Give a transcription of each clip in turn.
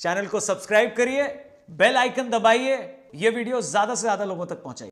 Channel को subscribe करिए, bell icon दबाइए, यह वीडियो ज्यादा से ज्यादा लोगों तक पहुंचाइए।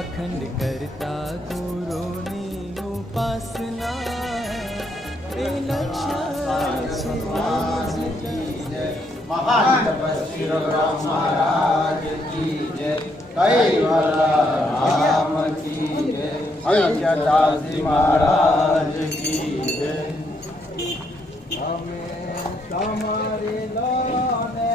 अखंड करता गुरुनी उपासना ए लक्ष्य महान तपस्वी रघुराम महाराज की जय, कैवल राम की जय, अयोध्यादास जी महाराज की जय। हमें तुम्हारी लोने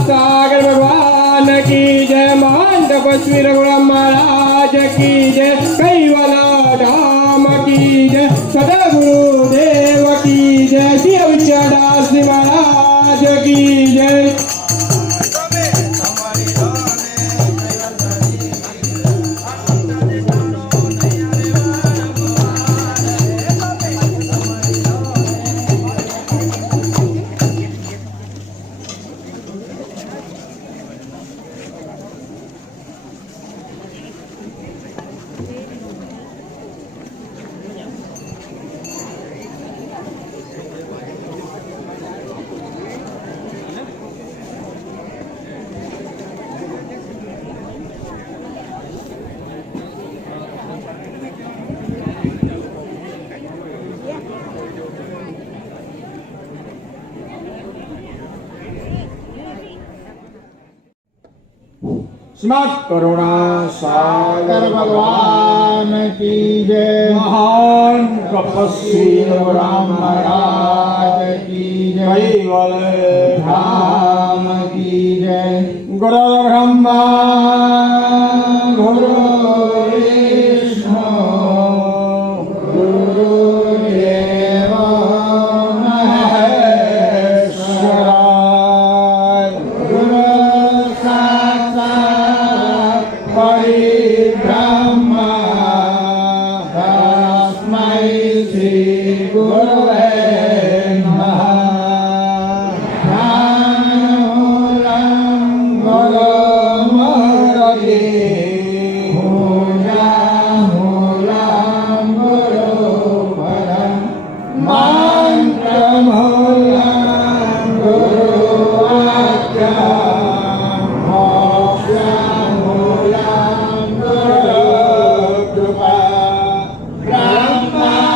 सागर भगवान की जय, महान तपस्वी रघुराम महाराज की जय, कैवला धाम की जय, सदा गुरुदेव की जय, श्री अयोध्यादास जी महाराज की जय। स्मत् करुणा सागर भगवान की जय, महान तपस्वी रघुराम महाराज की जय, कैवल धाम की जय। गुरु ब्रह्मा गुरु विष्णु गुरुदेव महेश्वराय, गुरु साक्षात् परब्रह्म तस्मै श्री गुरवे नमः। ज्ञानमूलं गुरुमूर्ति, पूजामूलं गुरुपदं, मन्त्रमूलं गुरुवाक्यं, मोक्षमूलं गुरुकृपा, ब्रह्मानन्दं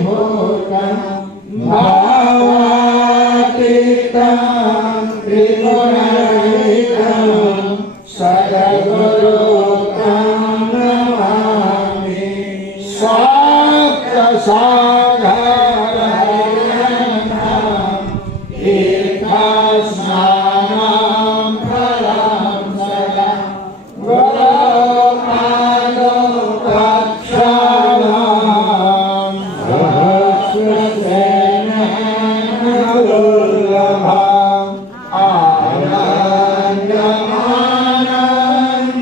भूतं भावातीतं त्रिगुणरहितं सद्गुरुं नमामि सप्तसागरहितं तीर्थस्नानं फलं सदा गुरुपादोपक्षाणां सहस्रसेनेन दुर्लभम्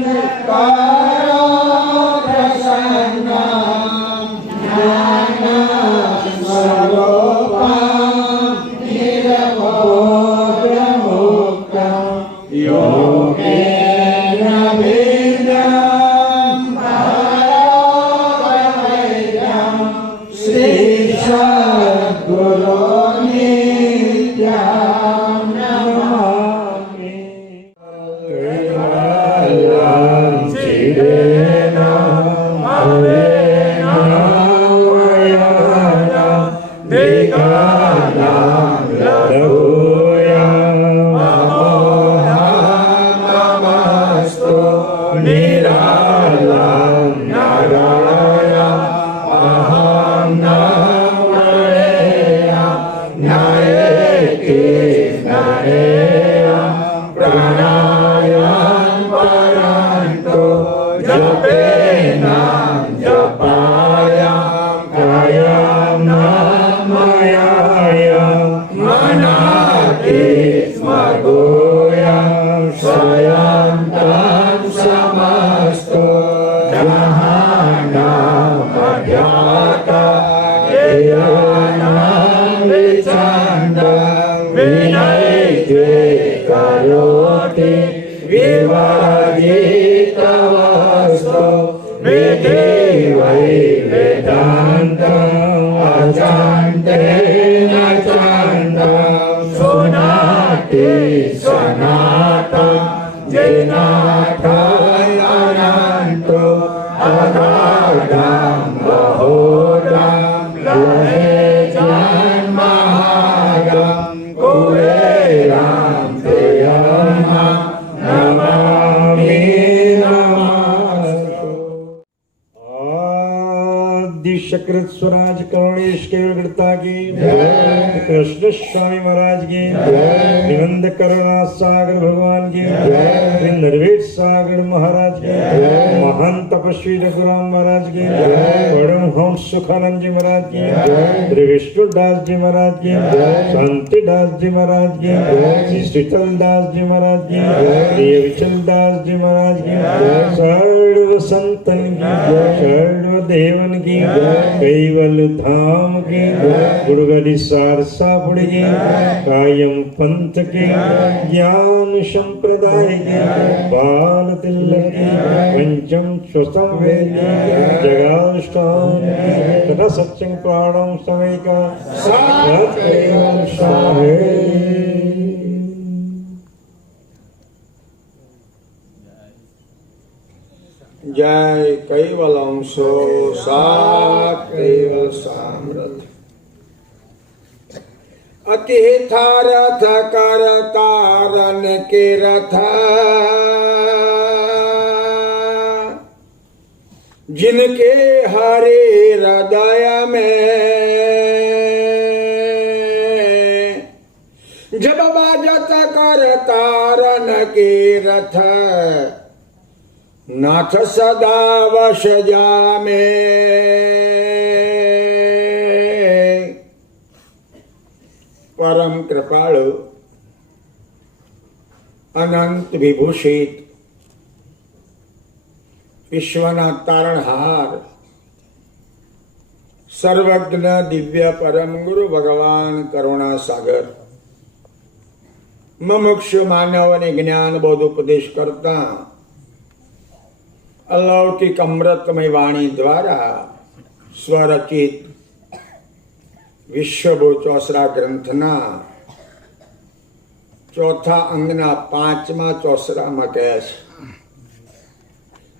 आनन्दमानन्दकारो प्रसन्नं ज्ञानस्वरूपं निरवोग्रमुक्तं योगेन वेदं परमवैद्यं श्रीसद्गुरो नित्यं नमामि कृत स्वराज करुणेश केवलता की कृष्ण स्वामी महाराज की निबंध करुणा सागर भगवान की निर्वेद सागर महाराज की महान तपस्वी रघुराम महाराज की परमहंस सुखानंद जी महाराज की श्री विष्णुदास जी महाराज की शांतिदास जी महाराज की श्री शीतल दास जी महाराज की श्री विचल दास जी महाराज की सर्व संतन की सर्व देवन की कैवल धाम की गुरुगली सारसापुर की कायम पंथ की ज्ञान संप्रदाय की बाल तिलक की पंचम स्वसम वेद की जगाष्टान तथा सत्संग प्राणम समय का सत्केवल स्वामी। जय कैवलंसो सात कैवल साम्रथ अति रथ कर तारन के रथ जिनके हरे हृदय में जब बाजत कर तारन के रथ नाथ सदा वश जामे परम कृपाळु अनंत विभूषित विश्वना तारणहार सर्वज्ञ दिव्य परम गुरु भगवान करुणा सागर मुमुक्षु मानव ने ज्ञान बोध उपदेश करता अलौकिक अमृतमय वाणी द्वारा स्वरचित विश्व चौसरा ग्रंथना चौथा अंगना पांचमा चौसरा में कहे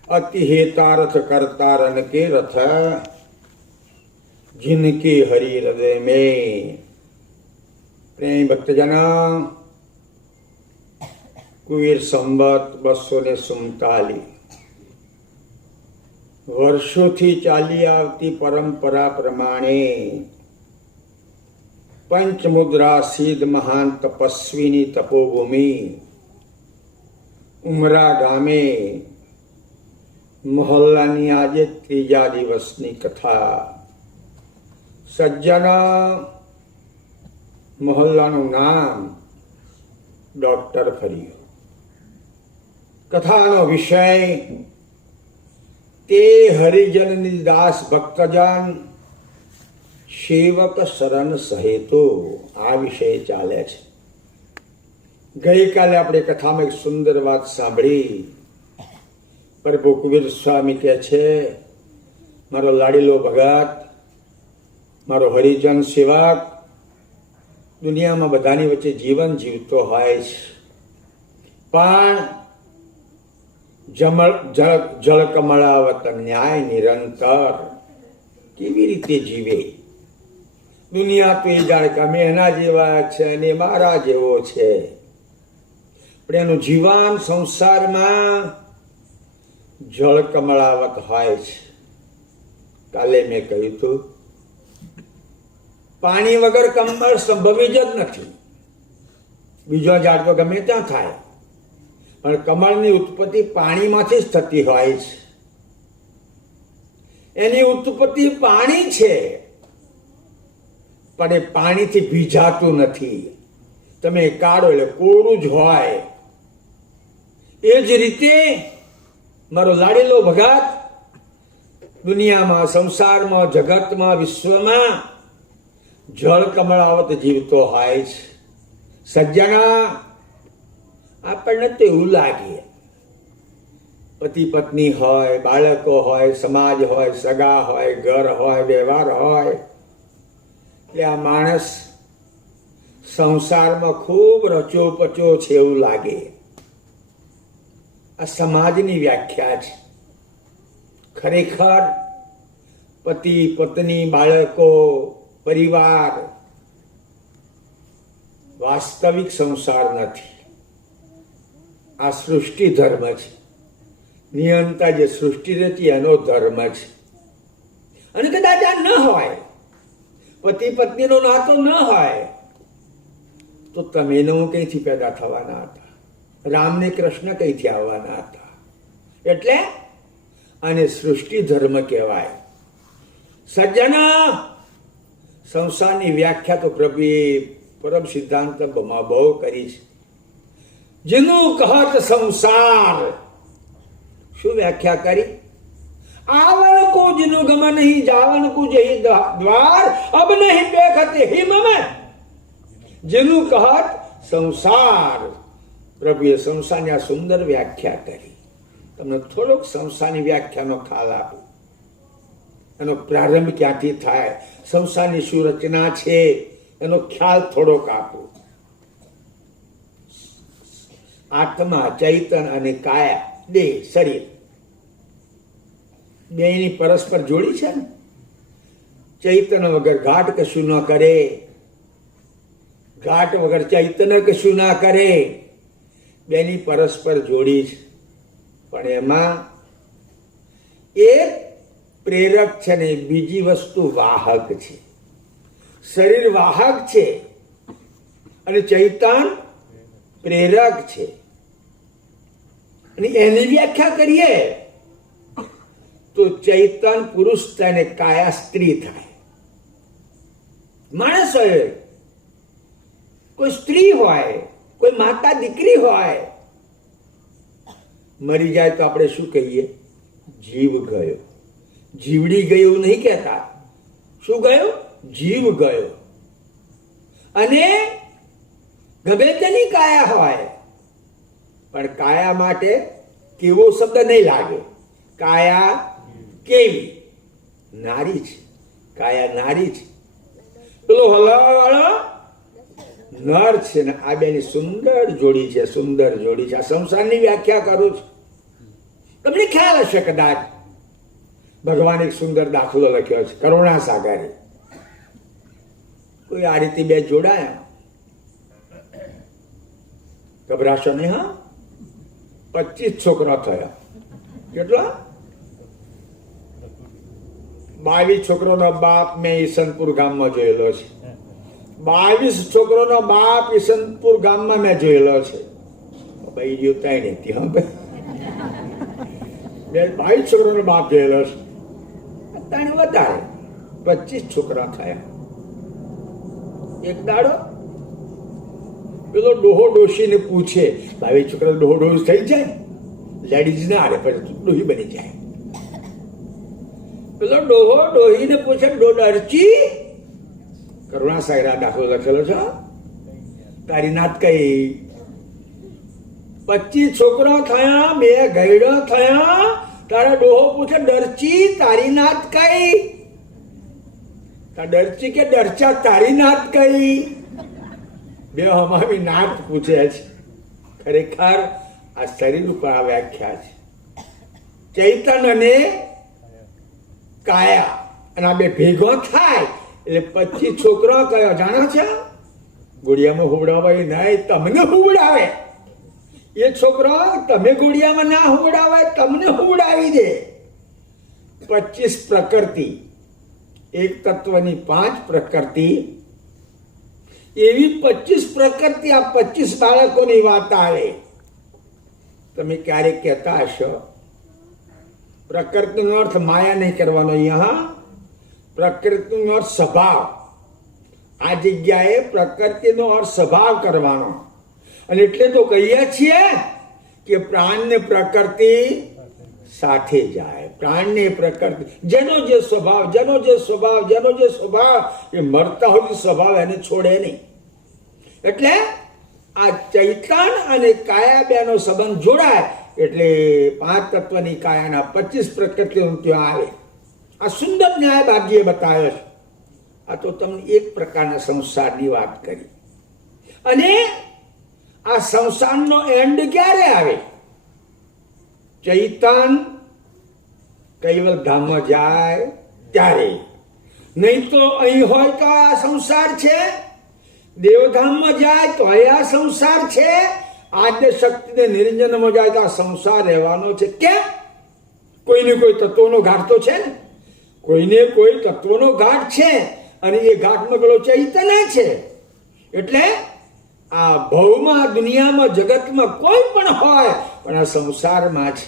अति हेतारथ करता रन के रथ जिनकी हरि हृदय में। प्रेम भक्तजना, કુવીર સંવત 247 વર્ષોથી ચાલી આવતી પરંપરા પ્રમાણે પંચમુદ્રા સિદ્ધ મહાન તપસ્વીની તપોભૂમિ ઉમરા ગામે મહોલ્લાની આજે ત્રીજા દિવસની કથા. સજ્જન, મહોલ્લાનું નામ ડોક્ટર ફર્યું. કથાનો વિષય તે હરિજનની દાસ ભક્તજન સેવક શરણ સહેતો. આ વિષય ચાલે છે. ગઈકાલે આપણે કથામાં એક સુંદર વાત સાંભળી. પ્રભુ કબીર સ્વામી કહે છે, મારો લાડીલો ભગત, મારો હરિજન સેવક દુનિયામાં બધાની વચ્ચે જીવન જીવતો હોય છે, પણ જળ કમળાવત ન્યાય નિરંતર કેવી રીતે જીવે? દુનિયા તો એ જાણે કે અમે એના જેવા છે અને મારા જેવો છે, પણ એનું જીવન સંસારમાં જળ કમળાવત હોય છે. કાલે મેં કહ્યું હતું, પાણી વગર કમળ સંભવી જ નથી. બીજો ઝાડ તો ગમે ત્યાં થાય, પણ કમળની ઉત્પત્તિ પાણીમાંથી જ થતી હોય છે. એની ઉત્પત્તિ પાણી છે, પણ એ પાણીથી ભીજાતું નથી. તમે કાઢો એટલે કોરું જ હોય. એ જ રીતે મારો લાડેલો ભગત દુનિયામાં, સંસારમાં, જગતમાં, વિશ્વમાં જળ કમળાવત જીવતો હોય છે. સજ્જના, આપણને તો એવું લાગે, પતિ પત્ની હોય, બાળકો હોય, સમાજ હોય, સગા હોય, ઘર હોય, વ્યવહાર હોય, એટલે આ માણસ સંસારમાં ખૂબ રચો પચો છે એવું લાગે. આ સમાજની વ્યાખ્યા છે. ખરેખર પતિ પત્ની, બાળકો, પરિવાર વાસ્તવિક સંસાર નથી. આ સૃષ્ટિ ધર્મ છે. નિયંતા જે સૃષ્ટિ રચી એનો ધર્મ છે. અને કદાચ આ ન હોય, પતિ પત્નીનો નાતો ન હોય, તો તમે હું કઈથી પેદા થવાના હતા? રામને કૃષ્ણ કઈથી આવવાના હતા? એટલે આને સૃષ્ટિ ધર્મ કહેવાય. સજ્જના, સંસારની વ્યાખ્યા તો પ્રભુએ પરમ સિદ્ધાંતમાં બહુ કરી છે. જેનું કહત સંસાર, શું વ્યાખ્યા કરી? આવન કો જીનું ગમ નહીં, જાવન કો જહી દ્વાર, અબ નહીં દેખતે હિમ में. જેનું કહત સંસાર. પ્રભુએ સંસારની આ સુંદર વ્યાખ્યા કરી. તમને થોડોક સંસારની વ્યાખ્યાનો ખ્યાલ આપું. એનો પ્રારંભ ક્યાંથી થાય, સંસારની શું રચના છે, એનો ખ્યાલ થોડોક આપું. આત્મા, ચૈતન અને કાયા, દેહ, શરીર, બેની પરસ્પર જોડી છે ને. ચૈતન વગર ઘાટ કશું ન કરે, ઘાટ વગર ચૈતન કશું ના કરે. બેની પરસ્પર જોડી છે. પણ એમાં એક પ્રેરક છે ને બીજી વસ્તુ વાહક છે. શરીર વાહક છે અને ચૈતન પ્રેરક છે. અને એની વ્યાખ્યા કરીએ તો ચૈતન પુરુષ થાય ને કાયા સ્ત્રી થાય. માણસ હોય, કોઈ સ્ત્રી હોય, કોઈ માતા દીકરી હોય, મરી જાય તો આપણે શું કહીએ? જીવ ગયો. જીવડી ગયું નહીં કહેતા. શું ગયો? જીવ ગયો. અને ગમે તેની કાયા હોય, પણ કાયા માટે કેવો શબ્દ નહીં લાગે. કાયા કેવી? નારી છે. કાયા નારી છે. પેલો હલાવાળો નર છે ને આ બેની સુંદર જોડી છે. સુંદર જોડી છે. આ સંસારની વ્યાખ્યા કરું છું. તમને ખ્યાલ હશે કદાચ ભગવાન એક સુંદર દાખલો લખ્યો છે, કરુણા સાગરે. તો આ રીતે બે જોડાયા. ગભરાશો નહીં હા. 25 છોકરા થયા. કેટલા? 22 છોકરોનો બાપ મેં ઈસનપુર ગામમાં જોયેલો છે. 22 છોકરોનો બાપ ઈસનપુર ગામમાં મેં જોયેલો છે. ભાઈ જીવતા નથી હા ભાઈ. 22 છોકરોનો બાપ જોયેલો છે. ત્રણ વધારે 25 છોકરા થયા. એક દાડો પેલો ડોહો ડોશીને પૂછે, 22 છોકરા ડોહો ડોશ થઈ જાય? લેડીઝ ના આડે પછી ડોહી બની જાય. પેલો ડોહો ડોહીને પૂછે, ડોડરચી કરુણા સાયરા દાખલો લખેલો છે, તારી નાત કઈ? 25 છોકરા થયા, 2 ગયડા થયા, તારા ડોહો પૂછે, ડરચી તારી નાત કઈ? ડરચી કે ડરચા તારી નાત કઈ? બે અમારી નાત પૂછે છે. ખરેખર આ શરીર ઉપર આ વ્યાખ્યા છે. ચૈતન અને કાયા, અને આ બે ભેગો થાય એટલે 25 છોકરા કયો જાણો છો? ગોળિયામાં હુવડાવાય નહીં, તમને હુવડાવે. એ છોકરો તમે ગોળિયામાં ના હુવડાવે, તમને હુવડાવી દે. 25 પ્રકૃતિ, એક તત્વની 5 પ્રકૃતિ, એવી 25 પ્રકૃતિ. આ 25 બાળકોની વાત આવે. તમે ક્યારેક કહેતા હશો પ્રકૃતિનો અર્થ માયા નહીં કરવાનો. અહીંયા પ્રકૃતિનો અર્થ સ્વભાવ. આ જગ્યાએ પ્રકૃતિનો અર્થ સ્વભાવ કરવાનો. અને એટલે તો કહીએ છીએ કે પ્રાણને પ્રકૃતિ સાથે જાય. પ્રાણને પ્રકૃતિ, જેનો જે સ્વભાવ, જેનો જે સ્વભાવ, જેનો જે સ્વભાવ, એ મરતા હોય સ્વભાવ એને છોડે નહીં. એટલે આ ચૈતન અને કાયા બેનો સંબંધ જોડાય એટલે 5 તત્વની કાયાના 25 પ્રકૃતિઓ ત્યાં આવે. આ સુંદર ન્યાય ભાગ્યે બતાવ્યો છે. આ તો તમને એક પ્રકારના સંસારની વાત કરી. અને આ સંસારનો એન્ડ ક્યારે આવે? ચૈતન કૈવલ ધામમાં જાય ત્યારે. નહીં તો અહીં હોય તો આ સંસાર છે, દેવધામમાં જાય તો આ સંસાર છે, આદ્ય શક્તિને નિરંજનમાં જાય તો આ સંસાર રહેવાનો છે. કેમ? કોઈને કોઈ તત્વનો ઘાટ તો છે ને, કોઈને કોઈ તત્વનો ઘાટ છે, અને એ ઘાટમાં પેલો ચૈતન્ય છે. એટલે આ ભવમાં, દુનિયામાં, જગતમાં કોઈ પણ હોય, પણ આ સંસારમાં છે.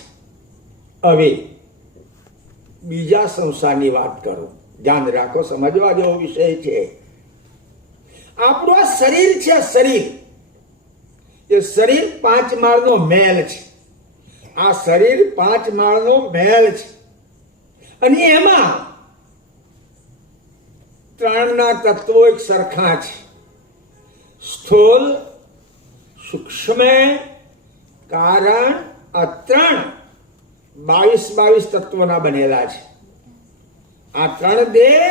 હવે બીજા સંસારની વાત કરો, ધ્યાન રાખો, સમજવા જેવો વિષય છે. આપણું આ શરીર છે, શરીર, એ શરીર 5 માળનો મહેલ છે. આ શરીર 5 માળનો મહેલ છે. અને એમાં 3ના તત્વો એક સરખા છે. સ્થૂલ, સૂક્ષ્મ, કારણ, આ 3 22 તત્વોના બનેલા છે. આ 3 દેહ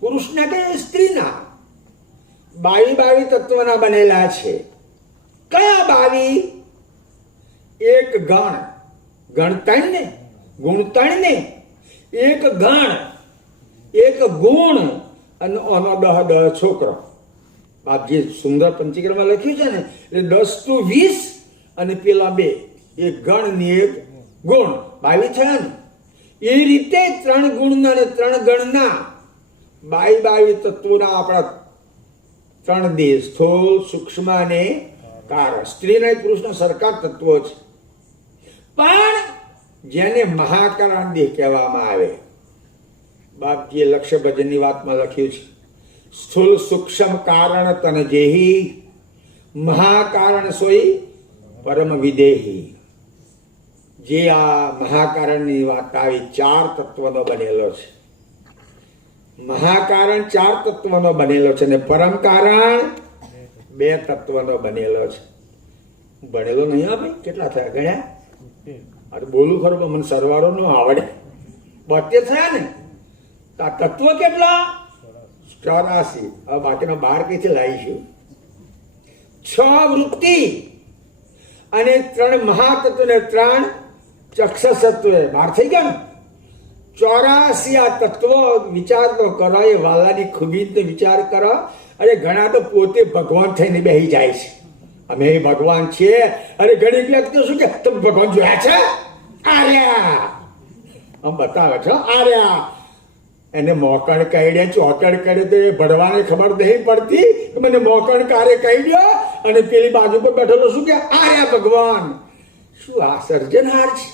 પુરુષના કે સ્ત્રીના 22 તત્વના બનેલા છે. કયા 22? એક ગણ, ગણ 3 ને, ગુણ 3 ને, એક ગણ, એક ગુણ, અને ઓનો 10 છોકરો. આપ જે સુંદર પંચીકરણમાં લખ્યું છે ને, એટલે 10 to 20, અને પેલા 2, એક ગણ ને એક ગુણ, 22 થયા ને. એ રીતે 3 ગુણના અને 3 ગણના 22 તત્વોના આપણા 3 દેહ, સ્થૂળ, સૂક્ષ્મ અને કારણ. સ્ત્રીના પુરુષના સરખા તત્વો છે. પણ જેને મહાકારણ દેહ કહેવામાં આવે, બાપજીએ લક્ષ્ય ભજનની વાતમાં લખ્યું છે, સ્થૂલ સૂક્ષ્મ કારણ તન જેહી, મહાકારણ સોઈ પરમ વિદેહી. જે આ મહાકારણની વાત આવી, 4 તત્વનો બનેલો છે. મહાકારણ 4 તત્વનો બનેલો છે, અને પરમ કારણ 2 તત્વનો બનેલો છે. ભણેલો નહીં હા ભાઈ? કેટલા થયા ગણ્યા? અરે બોલું ખરું, મને સરવાળો ન આવડે. 72 થયા ને. આ તત્વ કેટલા? 84. હવે બાકીનો 12 કઈથી લાવીશું? 6 વૃત્તિ અને 3 મહાતત્વ ને 3 ચક્ષસત્વ, 12 થઈ ગયા ને. 84 આ તત્વો વિચાર તો કરો, એ વાલાની ખૂબી વિચાર કરો. અરે ઘણા તો પોતે ભગવાન થઈને બેસી જાય છે, અમે ભગવાન છીએ. અરે ઘણી વ્યક્તિ શું કે તમે ભગવાન જોયા છે? આર્યા આમ બતાવે છે, આર્યા એને મોકણ કહી ચોકડ કરે તો એ ભણવાને ખબર નહીં પડતી કે મને મોકણ કારે કહી દો, અને પેલી બાજુ પર બેઠેલો શું કે આર્યા ભગવાન. શું આ સર્જનહાર છે!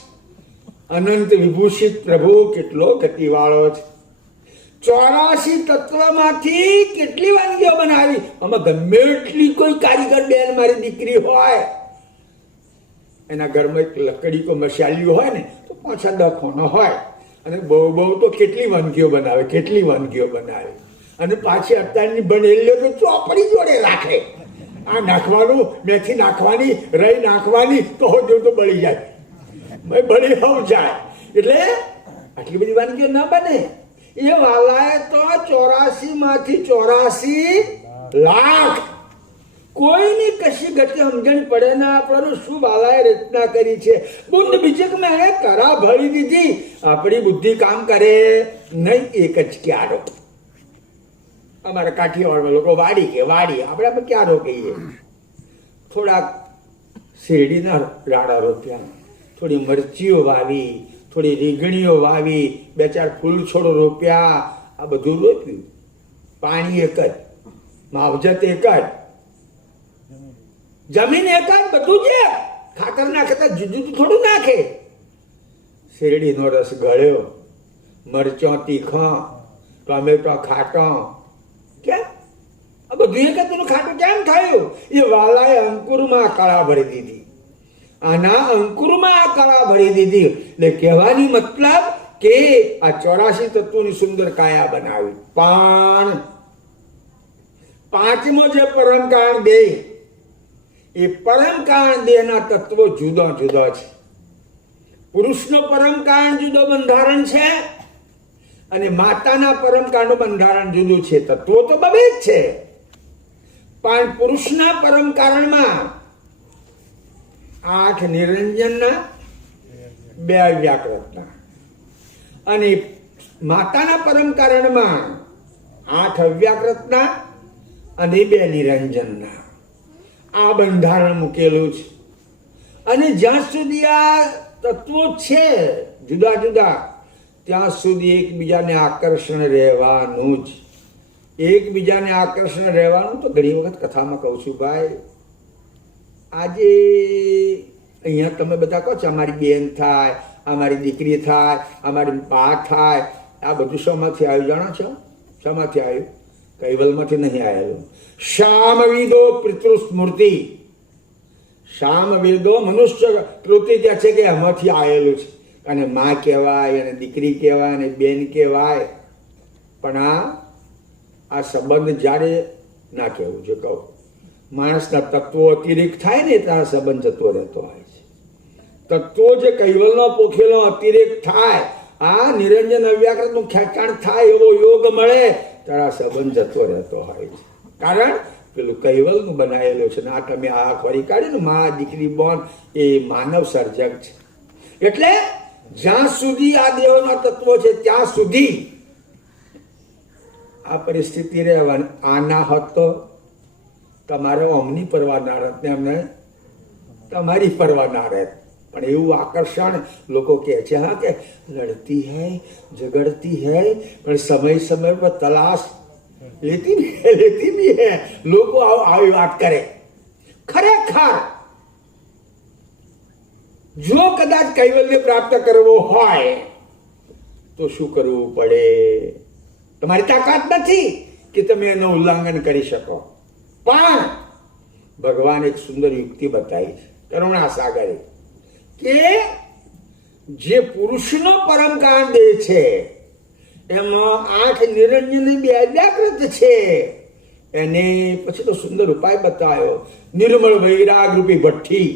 અનંત વિભૂષિત પ્રભુ કેટલો ગતિવાળો છે. 84 તત્વમાંથી કેટલી વાનગીઓ બનાવી. આમાં ગમે એટલી કોઈ કારીગર બેન મારી દીકરી હોય, એના ઘરમાં એક લકડી કો મસાલ્યું હોય ને તો 5-10 ખોનો હોય, અને બહુ બહુ તો કેટલી વાનગીઓ બનાવે, કેટલી વાનગીઓ બનાવે. અને પાછી અત્યારની બનેલી તો ચોપડી જોડે રાખે. આ નાખવાનું, મેથી નાખવાની, રહી નાખવાની, તો જો તો બળી જાય, બળી હવ જાય. એટલે આટલી બધી વાનગીઓ ના બને. એ વાલાએ તો 84 માંથી 84 લાખ. કોઈની કશી ગતિ સમજણ પડે ના આપણને શું વાલાએ રચના કરી છે. બુદ્ધ બીજક મેં કરા ભરી દીધી, આપણી બુદ્ધિ કામ કરે નહીં. એક જ ક્યારો. અમારા કાઠિયાવાડમાં લોકો વાડી કે વાડી, આપણે ક્યારો કહીએ. થોડાક શેરડીના રાડા રોપ્યા, થોડી મરચીઓ વાવી, થોડી રીંગણીઓ વાવી, 2-4 ફૂલ છોડો રોપ્યા. આ બધું રોપ્યું. પાણી એક જ, માવજત એક જ, જમીન એક જ, બધું છે. ખાતર નાખતા જુદું થોડું નાખે. શેરડીનો રસ ગળ્યો, મરચો તીખો, ટમેટો ખાટો. કેમ આ બધું એક હતું ખાટું કેમ થયું? એ વાલાએ અંકુરમાં કળા ભરી દીધી. આના અંકુરમાં કળા ભરી દીધી. એટલે કહેવાની મતલબ કે આ 84 તત્વોની સુંદર કાયા બનાવી. પણ પાંચમો જે પરમ કારણ દેહ, એ પરમ કારણ દેહના તત્વો જુદા જુદા છે. પુરુષનો પરમ કારણ જુદો બંધારણ છે, અને માતાના પરમ કાળનું બંધારણ જુદું છે. તત્વો તો બબે જ છે, પણ પુરુષના પરમ કારણમાં 8 નિરંજનના, 2 વ્યાકૃતના, અને માતાના પરમ કારણમાં 8 અવ્યાકૃતના અને 2 નિરંજનના. આ બંધારણ મૂકેલું છે. અને જ્યાં સુધી આ તત્વો છે જુદા જુદા, ત્યાં સુધી એકબીજાને આકર્ષણ રહેવાનું જ. એકબીજાને આકર્ષણ રહેવાનું તો ઘણી વખત કથામાં કહું છું ભાઈ. આજે અહીંયા તમે બધા કહો છો અમારી બેન થાય, અમારી દીકરી થાય, અમારી બા થાય. આ બધું શોમાંથી આવ્યું જાણો છો? શોમાંથી આવ્યું? કૈવલમાંથી નહીં આવેલું. શામવેદો પિતૃસ્મૃતિ, શામવેદો મનુષ્ય કૃતિ કહે છે કે એમાંથી આવેલું છે. અને માં કહેવાય, અને દીકરી કહેવાય, અને બેન કહેવાય. પણ આ સંબંધ જ્યારે ના કહેવું છે. કહું માણસના તત્વો અતિરિક્ત થાય ને ત્યાં સંબંધ જતો રહેતો હોય છે. તત્વો જે કૈવલનો પોખેલો અતિરેક થાય, આ નિરંજન અવ્યાકૃતનું ખેંચાણ થાય, એવો યોગ મળે ત્યારે સંબંધ જતો રહેતો હોય છે. કારણ પેલું કૈવલનું બનાવેલું છે. ને આ તમે આ ખોરી કાઢી ને મા દીકરી બોન, એ માનવ સર્જક છે. એટલે જ્યાં સુધી આ દેહના તત્વો છે ત્યાં સુધી આ પરિસ્થિતિ રહેવાની. આ ના હોત તો તમારે અમની પરવા ના રહેત ને અમને તમારી પરવા ના રહેત. પણ એવું આકર્ષણ લોકો કહે છે હા કે લડતી હૈ, ઝઘડતી હૈ, પણ સમય સમય પર તલાશ લેતી ભી હૈ. લોકો આવી વાત કરે. ખરેખર જો કદાચ કૈવલ્ય પ્રાપ્ત કરવો હોય તો શું કરવું પડે? તમારી તાકાત નથી કે તમે એનું ઉલ્લંઘન કરી શકો. પણ ભગવાન એક સુંદર યુક્તિ બતાવી છે કરુણા સાગરે, કે જે પુરુષનો પરમ કાંડ દેહ છે એમાં 8 નિરંજન 2 વ્યાકૃત છે. એને પછી તો સુંદર ઉપાય બતાવ્યો. નિર્મળ વૈરાગ રૂપી ભઠ્ઠી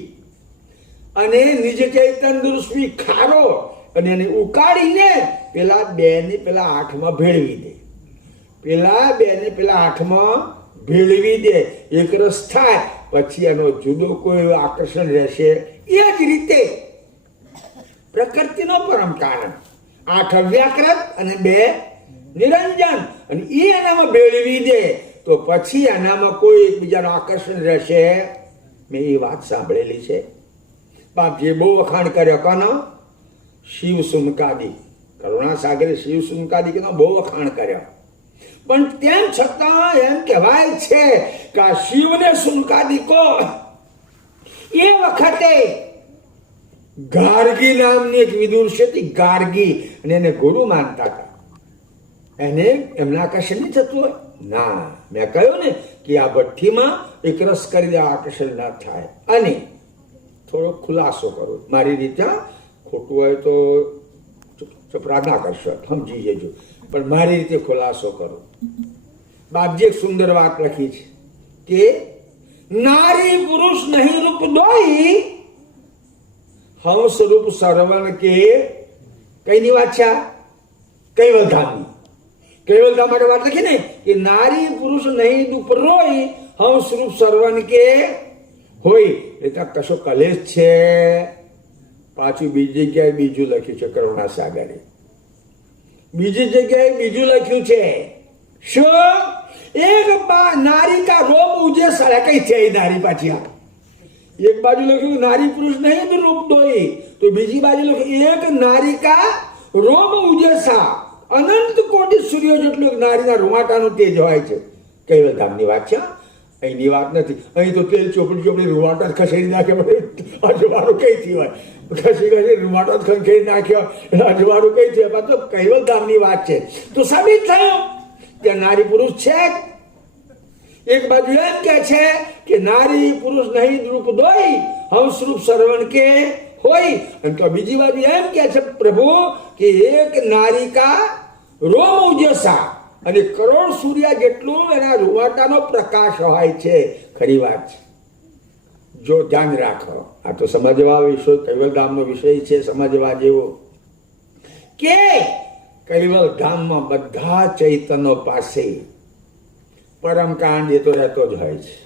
અને નિજ ચૈતન દુષ્મી ખારો, અને એને ઉકાળીને પેલા 2 ને પેલા 8માં ભેળવી દે. પેલા 2 ને પેલા 8માં ભેળવી દે. એક રસ થાય પછી એનો જુદો કોઈ આકર્ષણ રહેશે. એ જ રીતે પ્રકૃતિનો પરમ કારણ 8 અવ્યાકૃત અને 2 નિરંજન, અને એ એનામાં ભેળવી દે તો તો પછી એનામાં કોઈ એકબીજાનું આકર્ષણ રહેશે. મેં એ વાત સાંભળેલી છે. બાપજીએ બહુ વખાણ કર્યો કોનો? શિવ સુનકાદી. કરુણાસાગરે શિવ સુનકાદી કે બહુ વખાણ કર્યો. પણ તેમ છતાં એમ કહેવાય છે કે આ શિવને સુનકાદી કો એ વખતે ગાર્ગી નામની એક વિદુષી હતી, ગાર્ગી, અને એને ગુરુ માનતા હતા. એને એમના આકર્ષણ નહીં થતું હોય? ના, મેં કહ્યું ને કે આ ભઠ્ઠીમાં એક રસ કરી દે, આકર્ષણ ના થાય. અને થોડો ખુલાસો કરો મારી રીતે, ખોટું હોય તો ચપરા ના કરશો, સમજી જજો, પણ મારી રીતે ખુલાસો કરો. બાપજી એક સુંદર વાત લખી છે કે નારી પુરુષ નહીં રૂપ દોઈ, હંસ રૂપ સરવણ કે. કઈની વાત છે? કૈવલધામની. કૈવલધામ માટે વાત લખી ને કે નારી પુરુષ નહીં રૂપ રોઈ, હંસ રૂપ સરવણ કે હોય. એટલે કશો કલેશ છે. પાછું બીજી જગ્યાએ બીજું લખ્યું છે કરુણાસાગરે. બીજી જગ્યાએ બીજું લખ્યું છે. શું? એક નારી કા રોમ ઉજે સળે. કઈ છે એ નારી? પાછી એક બાજુ લખ્યું નારી પુરુષ નહીં રૂપ દોઈ, તો બીજી બાજુ લખ્યું એક નારી કા રોમ ઉજેસા. અનંત કોટી સૂર્ય જેટલું નારીના રૂવાટાનું તેજ હોય છે. કૈવલધામની વાત છે, અહીંની વાત નથી. અહીં તો તેલ ચોપડી રૂવાટા જ ખસેડી નાખે. અજવાળું કઈથી હોય? ખસી રૂવાટો જ ખસેડી નાખ્યો, અજવાળું કઈ છે? તો કૈવલધામની વાત છે. તો સાબિત થયું કે નારી પુરુષ છે. એક બાજુ એમ કે છે કે નારી પુરુષ નહીં રૂપ દોઈ, હંસ રૂપ સરવણ કે હોય. અને તો બીજી બાજુ એમ કે છે પ્રભુ કે એક નારિકા રોમ ઉજસા, અને કરોડ સૂર્ય જેટલું એના રૂવાટાનો પ્રકાશ હોય છે. ખરી વાત છે. જો ધ્યાન રાખો, આ તો સમજવા વિષય, કૈવલધામનો વિષય છે, સમજવા જેવો. કે કૈવલધામમાં બધા ચૈતનો પાસે પરમકાંડ એ તો રહેતો જ હોય છે.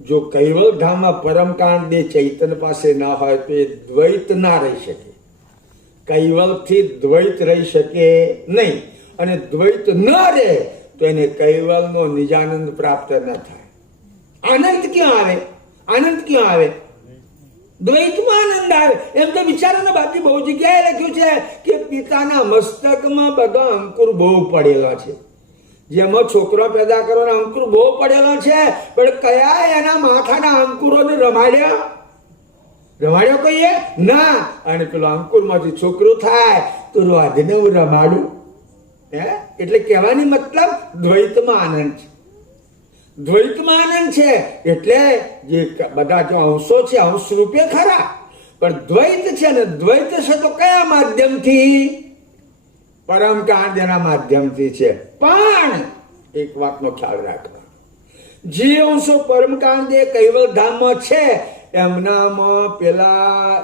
જો કૈવલધામમાં પરમકાંડ એ ચૈતન પાસે ના હોય તો એ દ્વૈત ના રહી શકે. કૈવલથી દ્વૈત રહી શકે નહીં, અને દ્વૈત ન રહે તો એને કૈવલનો નિજાનંદ પ્રાપ્ત ન થાય. આનંદ ક્યાં આવે? આનંદ ક્યાં આવે? દ્વૈતમાં આનંદ આવે. એમ તો વિચારો ને, બાપજી બહુ જગ્યાએ લખ્યું છે કે પિતાના મસ્તકમાં બધો અંકુર બહુ પડેલો છે. જેમાં છોકરો પેદા કરવાનો અંકુર બહુ પડેલો છે, પણ કયા એના માથાના અંકુરોને રમાડ્યો કહીએ ના. અને પેલો અંકુરમાંથી છોકરું થાય તો રાધીને હું રમાડું. એટલે કહેવાની મતલબ દ્વૈતમાં આનંદ છે. દ્વૈતમાં આનંદ છે એટલે જે બધા જો અંશો છે અંશ રૂપે ખરા, પણ દ્વૈત છે ને દ્વૈત છે તો કયા માધ્યમથી? પરમકાંડ એના માધ્યમથી છે. પણ એક વાતનો ખ્યાલ રાખવાનો, જે અંશો પરમકાંડ એ કૈવલધામમાં છે એમનામાં પેલા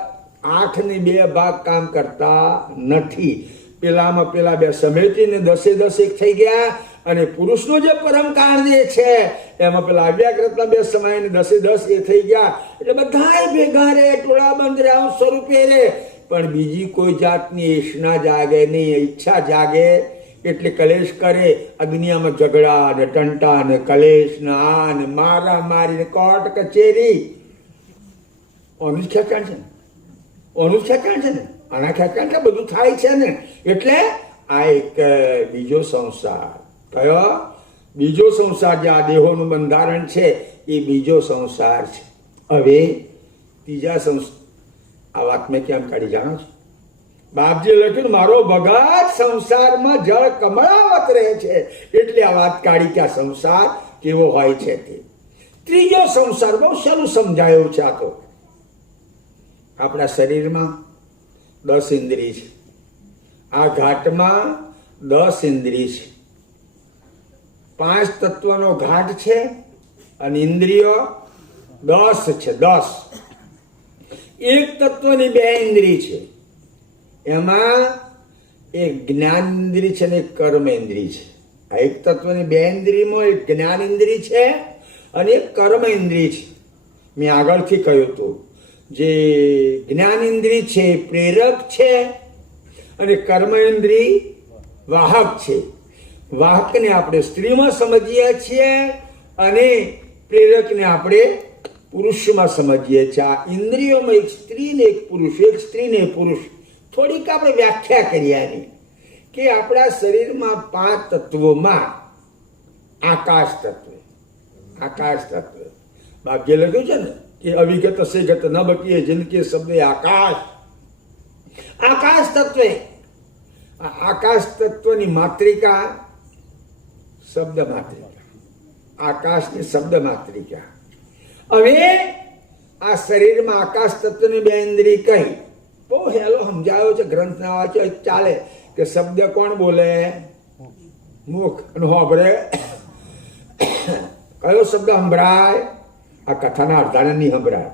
8 ને 2 ભાગ કામ કરતા નથી. પેલામાં પેલા 2 સમેટીને 10 એક થઈ ગયા, અને પુરુષનો જે પરમકાંડ જે છે એમાં પેલા અવ્યાકૃતના 2 સમાયને 10 એ થઈ ગયા. એટલે બધા ભેગા રે, ટોળા બંધ રે, અંશ સ્વરૂપે રે, પણ બીજી કોઈ જાતની ઈચ્છા જાગે નહીં. ઈચ્છા જાગે એટલે કલેશ કરે. આ દુનિયામાં ઝઘડા ને ટંટા ને કલેશ ને આ ને મારા મારી ને કોર્ટ કચેરી, ઓનું જ ખેંચાણ છે ને, ઓનું જ ખેંચાણ છે ને, આના ખેંચાણ બધું થાય છે ને. એટલે આ એક બીજો સંસાર. કયો? બીજો સંસાર. જે આ દેહોનું બંધારણ છે એ બીજો સંસાર છે. હવે ત્રીજા સંસાર, આ વાત મેં કેમ કાઢી જાણો છો? બાપજીએ લખ્યું મારો ભગત સંસારમાં જળ કમળાવત રહે છે, એટલે આ વાત કાઢી કે આ સંસાર કેવો હોય છે તે. ત્રીજો સંસાર બહુ સારું સમજાયું છે. આ તો આપણા શરીરમાં 10 ઇન્દ્રિય છે. આ ઘાટમાં 10 ઇન્દ્રિય છે. 5 તત્વનો ઘાટ છે અને ઇન્દ્રિયો 10 છે. 10 એક તત્વની 2 ઇન્દ્રિય છે. એમાં એક જ્ઞાન ઇન્દ્રિય છે ને એક કર્મ ઇન્દ્રિય છે. આ એક તત્વની 2 ઇન્દ્રિયમાં એક જ્ઞાન ઇન્દ્રિય છે અને એક કર્મ ઇન્દ્રિય છે. મેં આગળથી કહ્યું હતું, જે જ્ઞાન ઇન્દ્રિય છે પ્રેરક છે અને કર્મ ઇન્દ્રિય વાહક છે. વાહકને આપણે સ્ત્રીમાં સમજીએ છીએ અને પ્રેરકને આપણે પુરુષમાં સમજીએ છીએ. આ ઇન્દ્રિયોમાં એક સ્ત્રી ને એક પુરુષ, એક સ્ત્રી ને પુરુષ. થોડીક આપણે વ્યાખ્યા કરીએ આની કે આપણા શરીરમાં 5 તત્વોમાં આકાશ તત્વ ભાગ્ય લખ્યું છે ને કે અવિગત અસેગત ન બકીએ જિનકે શબ્દ આકાશ તત્વે. આકાશ તત્વની માત્રિકા શબ્દ માત્રિકા, આકાશની શબ્દ માત્રિકા. હવે આ શરીરમાં આકાશ તત્વની 2 ઇન્દ્રિય કઈ બહુ હેલો સમજાયો છે, ગ્રંથ ના વાંચ્યો ચાલે કે શબ્દ કોણ બોલે? મુખ. અને હોભરે કયો શબ્દ સંભળાય? આ કથાના અર્ધાને નહીં સંભળાય.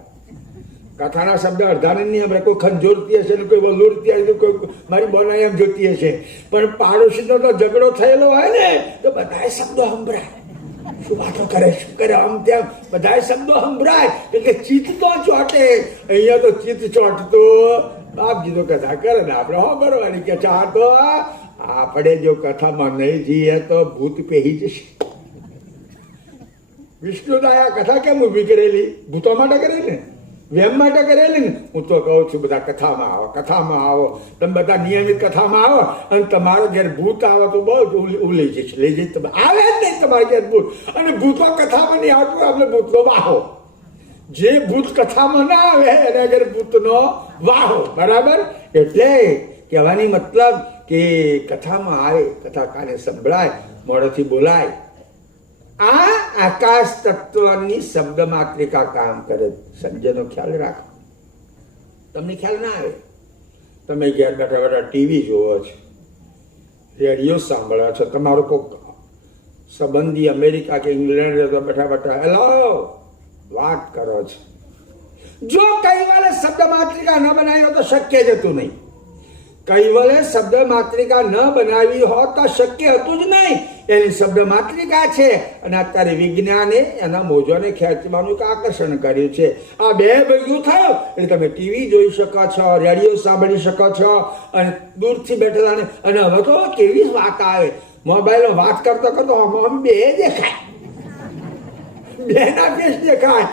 કથાના શબ્દ અર્ધાને નહીં સંભળાય. કોઈ ખંજોરતી હશે ને કોઈ વલુરતી હશે, કોઈ મારી બોનાઈ એમ જોતી હશે, પણ પાડોશીનો તો ઝઘડો થયેલો હોય ને તો બધા શબ્દો સંભળાય. શું વાતો કરે, શું કરે, આમ તેમ બધા શબ્દો સંભળાય. એટલે ચિત્ત તો ચોટે. અહીંયા તો ચિત્ત ચોટતો બાપજી તો કથા કરે ને આપણે સાંભળવાની કે ચા તો આપણે જો કથામાં નહીં જઈએ તો ભૂત પહેરી જશે. વિષ્ણુદાયા કથા કેમ ઊભી કરેલી? ભૂતો માટે કરેલી ને, વેમ માટે કરેલી ને. હું તો કહું છું બધા કથામાં આવો. તમે બધા નિયમિત કથામાં આવો અને તમારા ઘેર ભૂત આવે તો બહુ લઈ જશે, લઈ જઈ તમે આવે જ નહીં તમારા ઘેર ભૂત. અને ભૂતો કથામાં નહીં આવતું, આપણે ભૂતનો વાહો. જે ભૂત કથામાં ના આવે એના ઘેર ભૂતનો વાહો. બરાબર? એટલે કહેવાની મતલબ કે કથામાં આવે, કથા કાને સંભળાય, મોઢેથી બોલાય. આ આકાશ તત્વની શબ્દ માત્રિકા કામ કરે. સંજયનો ખ્યાલ રાખો. તમને ખ્યાલ ના આવે, તમે ઘેર બેઠા બેઠા ટીવી જોવો છો, રેડિયો સાંભળો છો, તમારો કોઈ સંબંધી અમેરિકા કે ઇંગ્લેન્ડ રહેતો બેઠા બેઠા હેલો વાત કરો છો. જો કૈવલે શબ્દ માત્રિકા ન બનાવી હોય તો શક્ય જ હતું નહીં. કૈવલે શબ્દ માત્રિકા ન બનાવી હોત તો શક્ય હતું જ નહીં. એની શબ્દ માત્રિકા છે અને અત્યારે વિજ્ઞાને એના મોજાને ખેંચવાનું એક આકર્ષણ કર્યું છે. આ 2 ભેગું થયું એટલે તમે ટીવી જોઈ શકો છો, રેડિયો સાંભળી શકો છો અને દૂરથી બેઠેલા. અને હવે તો કેવી વાત આવે, મોબાઈલમાં વાત કરતો કરતો આમ 2 દેખાય, 2 ના ફેસ દેખાય.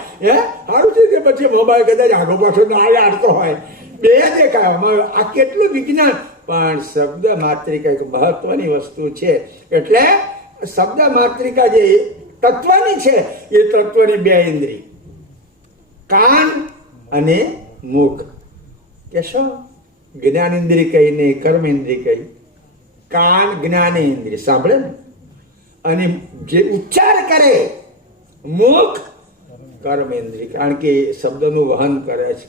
સારું છે કે પછી મોબાઈલ કદાચ આગો પાછો ના આડતો હોય, 2 દેખાય. આ કેટલું વિજ્ઞાન. પણ શબ્દ માત્રિકા એક મહત્વની વસ્તુ છે. એટલે શબ્દ માત્રિકા જે તત્વની છે એ તત્વની 2 ઇન્દ્રિય, કાન અને મુખ. કેશો જ્ઞાન ઇન્દ્રિય કઈ ને કર્મ ઇન્દ્રિય કઈ? કાન જ્ઞાનેન્દ્રિય સાંભળે ને, અને જે ઉચ્ચાર કરે મુખ કર્મેન્દ્રિય, કારણ કે શબ્દનું વહન કરે છે.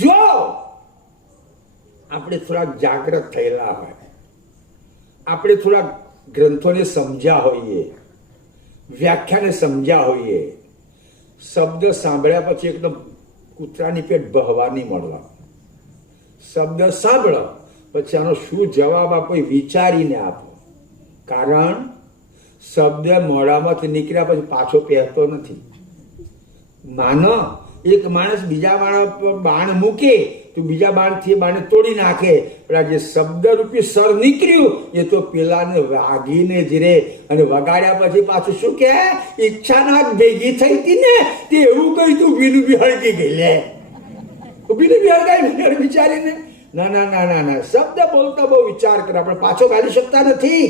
જો આપણે થોડાક જાગૃત થયેલા હોય, આપણે થોડાક ગ્રંથોને સમજ્યા હોઈએ, વ્યાખ્યાને સમજ્યા હોઈએ, શબ્દ સાંભળ્યા પછી એકદમ કૂતરાની પેટ બહવા નહીં મળવા. શબ્દ સાંભળો પછી આનો શું જવાબ આપો એ વિચારીને આપો. કારણ શબ્દ મોઢામાંથી નીકળ્યા પછી પાછો પહેરતો નથી. માનો એક માણસ બીજા માણસ પર બાણ મૂકે તો બીજા બાણથી બાણે તોડી નાખે, પણ આ જે શબ્દ રૂપી સર નીકળ્યું એ તો પેલાને વાગીને જ રે. અને વગાડ્યા પછી પાછું શું કે ઈચ્છા ના ભેગી થઈ હતી ને તે એવું કહ્યું તું ઊભીનું બી હળગી ગઈ. લે ઊભીનું બી હળગાઈ વિચારીને. ના ના ના ના ના, શબ્દ બોલતા બહુ વિચાર કરે. આપણે પાછો ગાલી શકતા નથી,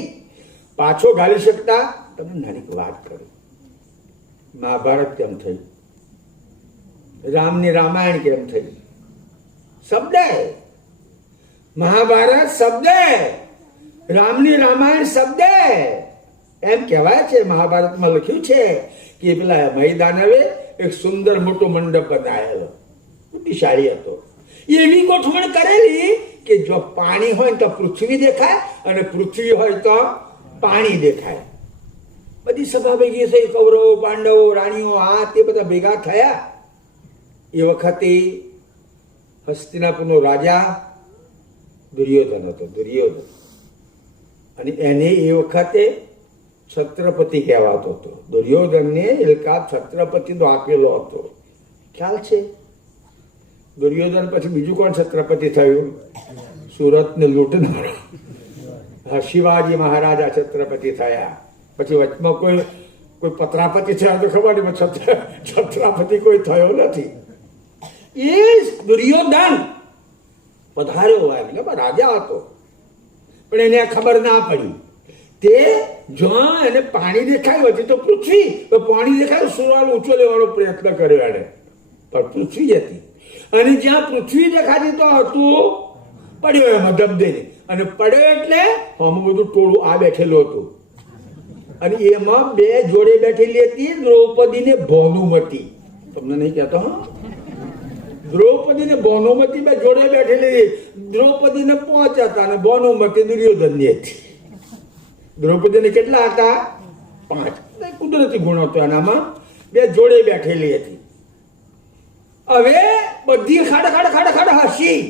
પાછો ગાલી શકતા. તમને નાની વાત કરું, મહાભારત કેમ થઈ, રામની રામાયણ કેમ થઈ? શબ્દ. મહાભારત શબ્દ, રામની રામાયણ શબ્દ. એમ કહેવાય છે, મહાભારતમાં લખ્યું છે કે પેલા મૈદાનવે એક સુંદર મોટો મંડપ બનાવેલો, બુદ્ધિશાળી હતો. એવી ગોઠવણ કરેલી કે જો પાણી હોય તો પૃથ્વી દેખાય અને પૃથ્વી હોય તો પાણી દેખાય. બધી સભા ભેગી થઈ, કૌરવો પાંડવો રાણીઓ આ તે બધા ભેગા થયા. એ વખતે હસ્તિનાપુરનો રાજા દુર્યોધન હતો. દુર્યોધન, અને એને એ વખતે છત્રપતિ કહેવાતો હતો. દુર્યોધનને ઇલકાબ છત્રપતિનો આપેલો હતો. ખ્યાલ છે? દુર્યોધન પછી બીજું કોણ છત્રપતિ થયું? સુરતને લૂંટનારો. શિવાજી મહારાજા છત્રપતિ થયા, પછી વચમાં કોઈ પત્રાપતિ થયા તો ખબર નહીં, છત્રપતિ કોઈ થયો નથી. એ દુર્યોધન પધાર્યો એટલે રાજા હતો, પણ એને ખબર ના પડી. તે જ્યાં એને પાણી દેખાયું હતી તો પૃથ્વી, તો પાણી દેખાયું સુવાળ ઊંચો લેવાનો પ્રયત્ન કર્યો એને, પણ પૃથ્વી હતી. અને જ્યાં પૃથ્વી દેખાતી તો હતું પડ્યો એમાં ધબધેને, અને પડ્યો એટલે આમાં બધું ટોળું આ બેઠેલું હતું. અને એમાં બે જોડે બેઠેલી હતી દ્રૌપદી ને ભાનુમતી. તમને નહીં કહેતો? હા, દ્રૌપદી ને ભાનુમતી બે જોડે બેઠેલી. દ્રૌપદી ને 5 હતા અને ભાનુમતી દુર્યોધન ની હતી. દ્રૌપદી ને કેટલા હતા? 5. કુદરતી ગુણ હતો એનામાં. બે જોડે બેઠેલી હતી. હવે બધી ખાડ ખાડ ખાડ ખાડ હસી,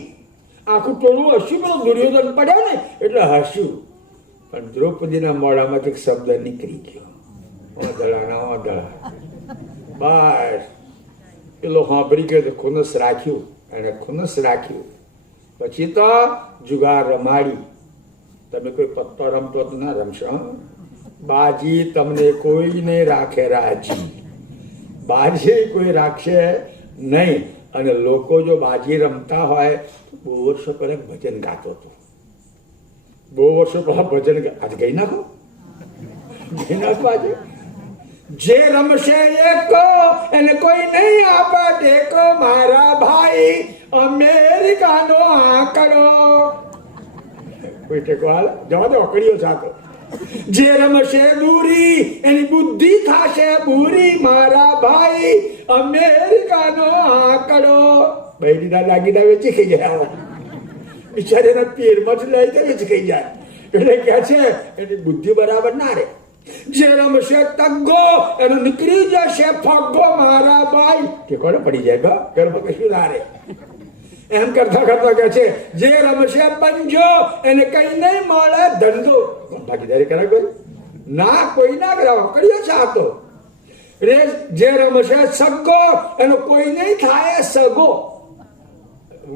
આખું ટોળું હસ્યું, પણ દુર્યોધન પડ્યો ને એટલે હસ્યું. પણ દ્રૌપદીના મોઢામાંથી એક શબ્દ નીકળી ગયો, ઓદળાના ઓદળા. બસ પેલો સાંભળી ગયો તો ખુનસ રાખ્યું, એને ખુનસ રાખ્યું. પછી તો જુગાર રમાડી. તમે કોઈ પત્તો રમતો તો ના રમશો. બાજી તમને કોઈ નહીં રાખે રાજી, બાજી કોઈ રાખશે નહીં. અને લોકો જો બાજી રમતા હોય તો બહુ વર્ષો પહેલા ભજન ગાતો હતો. બહુ વર્ષો પહેલા ભજન આજે ગઈ નાખો, ગઈ નાખો. આજે જે રમશે એકો એને કોઈ નહીં આપે ટેકો, મારા ભાઈ અમેરિકાનો આંકડો. કોઈ ટેકો હાલ જવા દો, અકડીઓ સાતો. જે રમશે દૂરી એની બુદ્ધિ થશે પૂરી, મારા ભાઈ અમેરિકાનો આંકડો. બૈરીના દાગીના વેચી ખાઈ ગયા, બિચારીના પેરમાં જ લઈ તો વેચી ખાઈ જાય. એટલે કે છે એની બુદ્ધિ બરાબર ના રે. જે રમશે તગ્ગો એનો નીકળી જશે ફગ્ગો, મારા ભાઈ ઠેકોને પડી જાય. ઘરમાં કશું ના રે. એમ કરતા કરતા કે છે જે રમશે પંજો એને કઈ નહીં મળે ધંધો. ભાગીદારી કરે કોઈ ના, કોઈ ના કરાવો, કર્યો છે આ તો. જે રમશે સગ્ગો એનો કોઈ નહીં થાય સગો.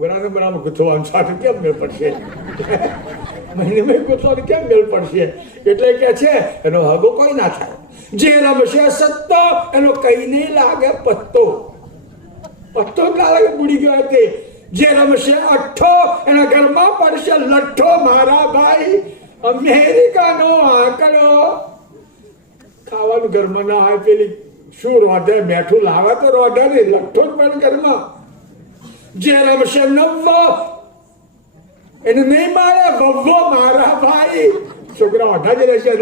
બરાબર ગુથવાનું સાચું કેમ મેળ પડશે? મહિને ગુથવાનું કેમ મેળ પડશે? એટલે કે છે એનો હગો કોઈ ના થાય. જે રમશે સત્તો એનો કઈ નહીં લાગે પત્તો, પત્તો જ ના લાગે, બુડી ગયો તે. જે રમશે અઠ્ઠો એના ઘરમાં પડશે લઠ્ઠો, મારા ભાઈ અમેરિકાનો આંકડો. ખાવાનું ઘરમાં ના હોય, પેલી શું રોધે, બેઠું લાવે તો રોધે નહીં, લઠ્ઠો જ પણ ઘરમાં. જે રમશે નવ્વો એને નહીં મારે વવ્વો, મારા ભાઈ છોકરા ઓઢા જ રહેશે.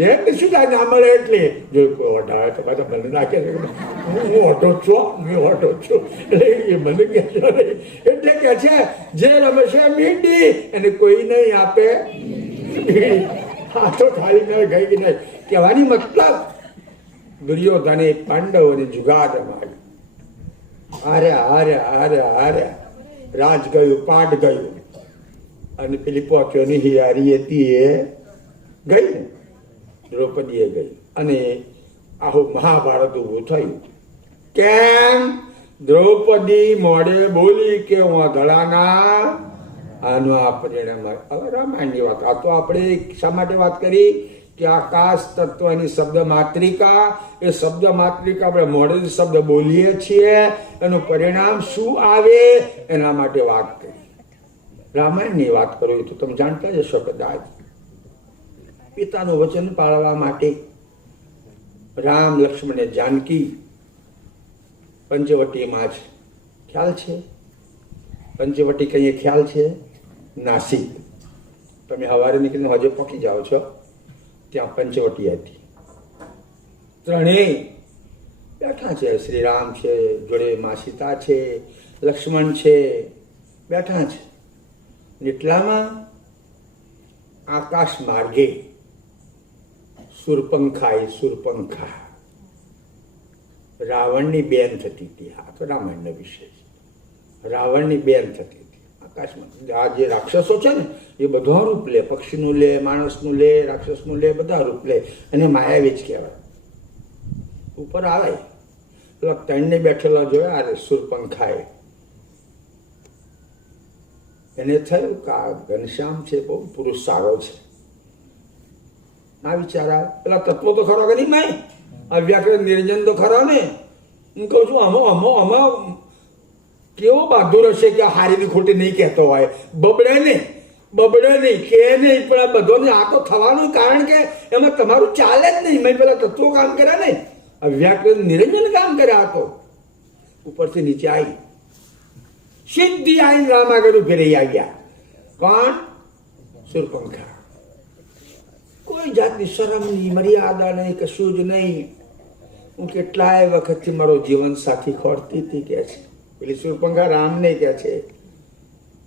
રેટ શું થાય ના મળે એટલે જો કોઈ ઓઢાવે તો પાછા મને નાખે છે હું ઓઢો છું, મેં ઓઢો છું, એટલે એ મને કહે છે. એટલે કે છે જે રમશે મીંડી એને કોઈ નહીં આપે હાથો ખાલી ન ગઈ નહીં. કહેવાની મતલબ દુર્યોધને પાંડવોને જુગાર રમાડી. હાર્યા હાર્યા હાર્યા હાર્યા, રાજ ગયું, પાટ ગયું, અને પેલી પોક્યોની હિયારી હતી એ ગઈ ને, દ્રૌપદીએ ગઈ. અને આવું મહાભારત ઊભું થયું. કેમ? દ્રૌપદી મોડે બોલી કે વાંધળાના આનું આ પરિણામ. હવે રામાયણની વાત, આ તો આપણે શા માટે વાત કરી કે આકાશ તત્વની શબ્દ માત્રિકા, એ શબ્દ માત્રિકા આપણે મોડે શબ્દ બોલીએ છીએ, એનું પરિણામ શું આવે એના માટે વાત કરી. રામાયણની વાત કરું તો તમે જાણતા જશો કદાચ. પિતાનું વચન પાળવા માટે રામ, લક્ષ્મણ અને જાનકી પંચવટીમાં જ. ખ્યાલ છે પંચવટી કઈ ખ્યાલ છે? નાસિક. તમે સવારે નીકળીને હજે પહોંચી જાઓ છો, ત્યાં પંચવટી હતી. ત્રણેય બેઠા છે. શ્રી રામ છે, જોડે મા સીતા છે, લક્ષ્મણ છે, બેઠા છે. એટલામાં આકાશ માર્ગે સુરપંખા રાવણની બેન થતી હતી. આ તો રામાયણનો વિષય છે. રાવણની બેન થતી હતી આકાશમાં. આ જે રાક્ષસો છે ને એ બધા રૂપ લે, પક્ષીનું લે, માણસનું લે, રાક્ષસનું લે, બધા રૂપ લે, અને માયાવી જ કહેવાય. ઉપર આવે પેલા ત્રણને બેઠેલા જોયા સુરપંખાએ. એને થયું કે આ ઘનશ્યામ છે બહુ પુરુષ સારો છે. ના વિચારા પેલા તત્વો તો ખરો કે નહીં ભાઈ, આ વ્યાકરણ નિરંજન તો ખરો ને. હું કહું છું આમાં કેવો બહાદુર હશે કે આ હારીની ખોટી નહીં કહેતો હોય, બબડે નહીં કે નહીં, પણ આ બધો આ તો થવાનું, કારણ કે એમાં તમારું ચાલે જ નહીં. મેં પેલા તત્વો કામ કર્યા ને, આ વ્યાકરણ નિરંજન કામ કર્યા હતો. ઉપરથી નીચે આવી સીધી આવીને રામ આગળ ઉભી રહી આવ્યા. કોણ? શૂર્પણખા. કોઈ જાતની શરમ નહીં, મર્યાદા નહીં, કશું જ નહીં. હું કેટલાય વખતથી મારો જીવન સાથી ખોરતી હતી કે છે પેલી શૂર્પણખા રામને કે છે.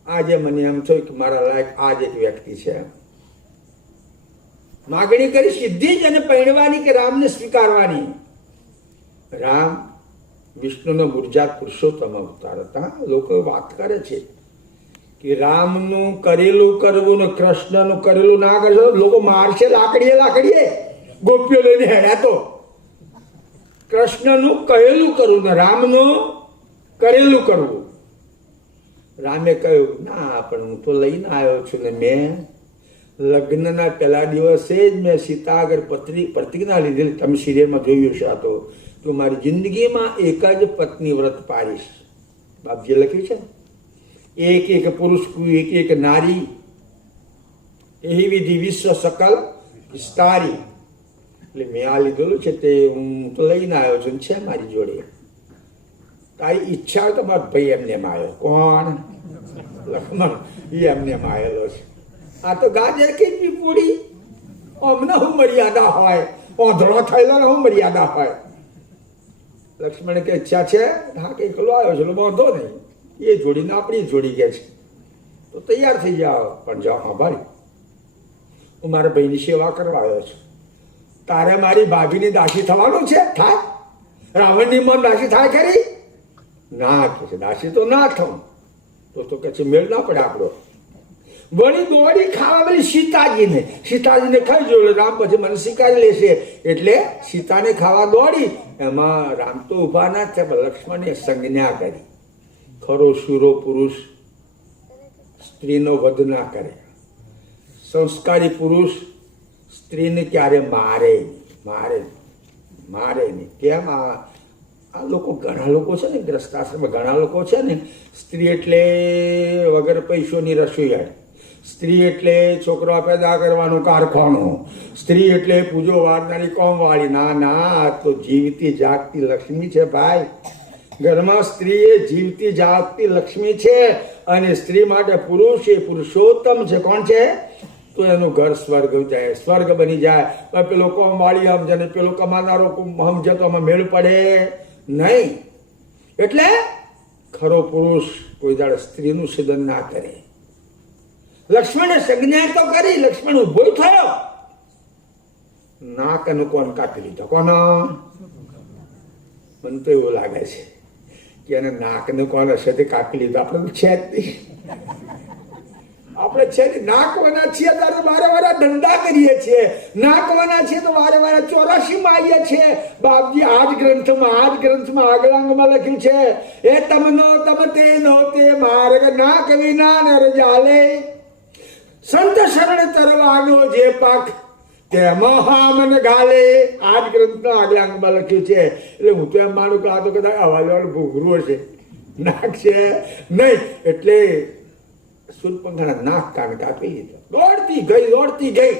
આજે મને એમ થયું કે મારા લાયક આ જ એક વ્યક્તિ છે. માગણી કરી સીધી જ અને પહેરવાની કે રામને સ્વીકારવાની. રામ વિષ્ણુનો ગુર્જાત પુરુષોત્તમ અવતાર હતા. લોકો વાત કરે છે કે રામનું કરેલું કરવું ને કૃષ્ણનું કરેલું ના કરશો લોકો મારશે લાકડીએ ગોપીઓ લઈને હેડ્યા. તો કૃષ્ણનું કહેલું કરવું ને રામનું કરેલું કરવું. રામે કહ્યું ના, પણ હું તો લઈને આવ્યો છું ને મેં લગ્નના પહેલા દિવસે જ મેં સીતા આગળ પ્રતિજ્ઞા લીધેલી. તમે સિરિયલમાં જોયું હશે. આ તો મારી જિંદગીમાં એક જ પત્ની વ્રત પાડીશ. બાપજીએ લખ્યું છે ને, એક પુરુષ એક નારી એવી વિધિ વિશ્વ સકલ વિસ્તારી. એટલે મેં આ લીધેલું છે તે હું તો લઈને આવ્યો છું, છે મારી જોડે. તારી ઈચ્છા હોય તો મારો ભાઈ એમને આવ્યો. કોણ? લક્ષ્મણ. એ એમને આવેલો છે. આ તો ગાજર કે પૂરી અમને હું મર્યાદા હોય, ઓંધળો થયેલો ને હું મર્યાદા હોય. લક્ષ્મણ કે ઈચ્છા છે? હા કે એકલો આવ્યો છે, વાંધો નહીં, એ જોડીને આપણી જોડી કે છે તો તૈયાર થઈ જાઓ. પણ જાઓ હા ભાઈ, હું મારા ભાઈની સેવા કરવા આવ્યો છું. તારે મારી ભાભીની દાસી થવાનું છે? થાય. રાવણની મન દાસી થાય ખરી? ના કે છે દાસી તો ના થવું. તો કે છે મેળ ના પડે આપણો. વળી દોડી ખાવા બધી સીતાજીને ખાઈ જોયું. રામ પછી મને સ્વીકારી લેશે એટલે સીતાને ખાવા દોડી. એમાં રામ તો ઊભા ના થયા, પણ લક્ષ્મણે સંજ્ઞા કરી. ખરો શૂરો પુરુષ સ્ત્રીનો વધ ના કરે. સંસ્કારી પુરુષ સ્ત્રીને ક્યારે મારે નહીં. કેમ? આ લોકો ઘણા લોકો છે ને, ગ્રસ્તાશ્રમમાં ઘણા લોકો છે ને, સ્ત્રી એટલે વગર પૈસોની રસોઈયાળ, સ્ત્રી એટલે છોકરા પેદા કરવાનું કારખાનું, સ્ત્રી એટલે પૂજો વાળનારી કોમવાળી. ના, તો જીવતી જાગતી લક્ષ્મી છે ભાઈ. ઘરમાં સ્ત્રી એ જીવતી જાગતી લક્ષ્મી છે, અને સ્ત્રી માટે પુરુષ એ પુરુષોત્તમ છે. કોણ છે? તો એનું ઘર સ્વર્ગ બની જાય. પેલો કોમવાળી સમજે ને પેલો કમાનારો સમજે તો આમાં મેળ પડે નહીં. એટલે ખરો પુરુષ કોઈ દાડે સ્ત્રીનું સિદન ના કરે. લક્ષ્મણે સંજ્ઞા તો કરી. લક્ષ્મણ ઉભો થયો, નાક અને કોણ કાપી લીધો. કોનો? મને તો એવું લાગે છે કે એને નાક ને કોણ હશે તે કાપી લીધો. આપણે છે જ નહીં. આપણે છે ને નાકવાના છીએ ત્યારે વારે વારે ધંધા કરીએ છીએ. નાકવાના છીએ તો વારે વારે 84માં આવીએ છીએ. બાપજી આ જ ગ્રંથમાં આગળાંગમાં લખ્યું છે, એ તમનો તમ તે નો તે માર્ગ નાક વિના નર જાલે, સંત શરણ તરવાનો જે પાક તેમાં હામન ગાલે. આ જ ગ્રંથના આગળાંગમાં લખ્યું છે. એટલે હું તો એમ માનું કે આ તો કદાચ અવાજવાળું ભૂગરું હશે, નાક છે નહીં. એટલે શૂર્પણખાના નાક કાન કાપી લીધો. દોડતી ગઈ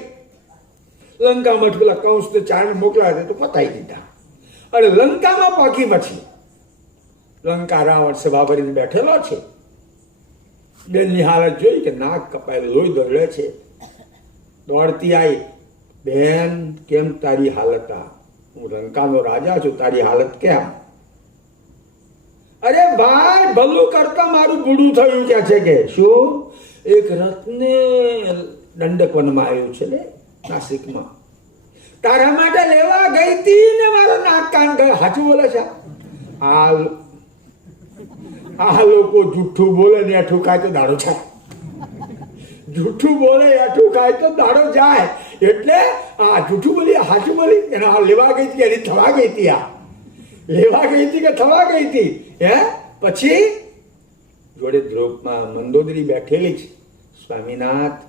લંકામાં. પેલા કંસને ચારણ મોકલ્યા તો પતાવી દીધા. અને લંકામાં પહોંચી પછી લંકા રાવણ સભા ભરીને બેઠેલો છે. બેનની હાલત જોઈ કે નાક કપાયેલું, લોહી દોડે છે. દોડતી આવી, બેન કેમ તારી હાલત? હું લંકાનો રાજા છું, તારી હાલત કેમ? અરે ભાઈ, ભલું કરતા મારું બુડું થયું કે છે. કે શું? એક રત્ને દંડક વનમાં આવ્યું છે ને નાસિકમાં, તારા માટે લેવા ગઈ હતી ને મારો નાક કાન ગયો. સાચું બોલે છે? આ લોકો જુઠ્ઠું બોલે ને એઠું ખાય તો દાડો જાય. જુઠ્ઠું બોલે એઠું ખાય તો દાડો જાય. એટલે આ જુઠ્ઠું બોલી સાચું બોલી. એને આ લેવા ગઈ હતી, એની થવા ગઈ હતી. આ લેવા ગઈ હતી કે થવા ગઈ હતી? પછી જોડે ધ્રુવમાં મંદોદરી બેઠેલી છે. સ્વામીનાથ,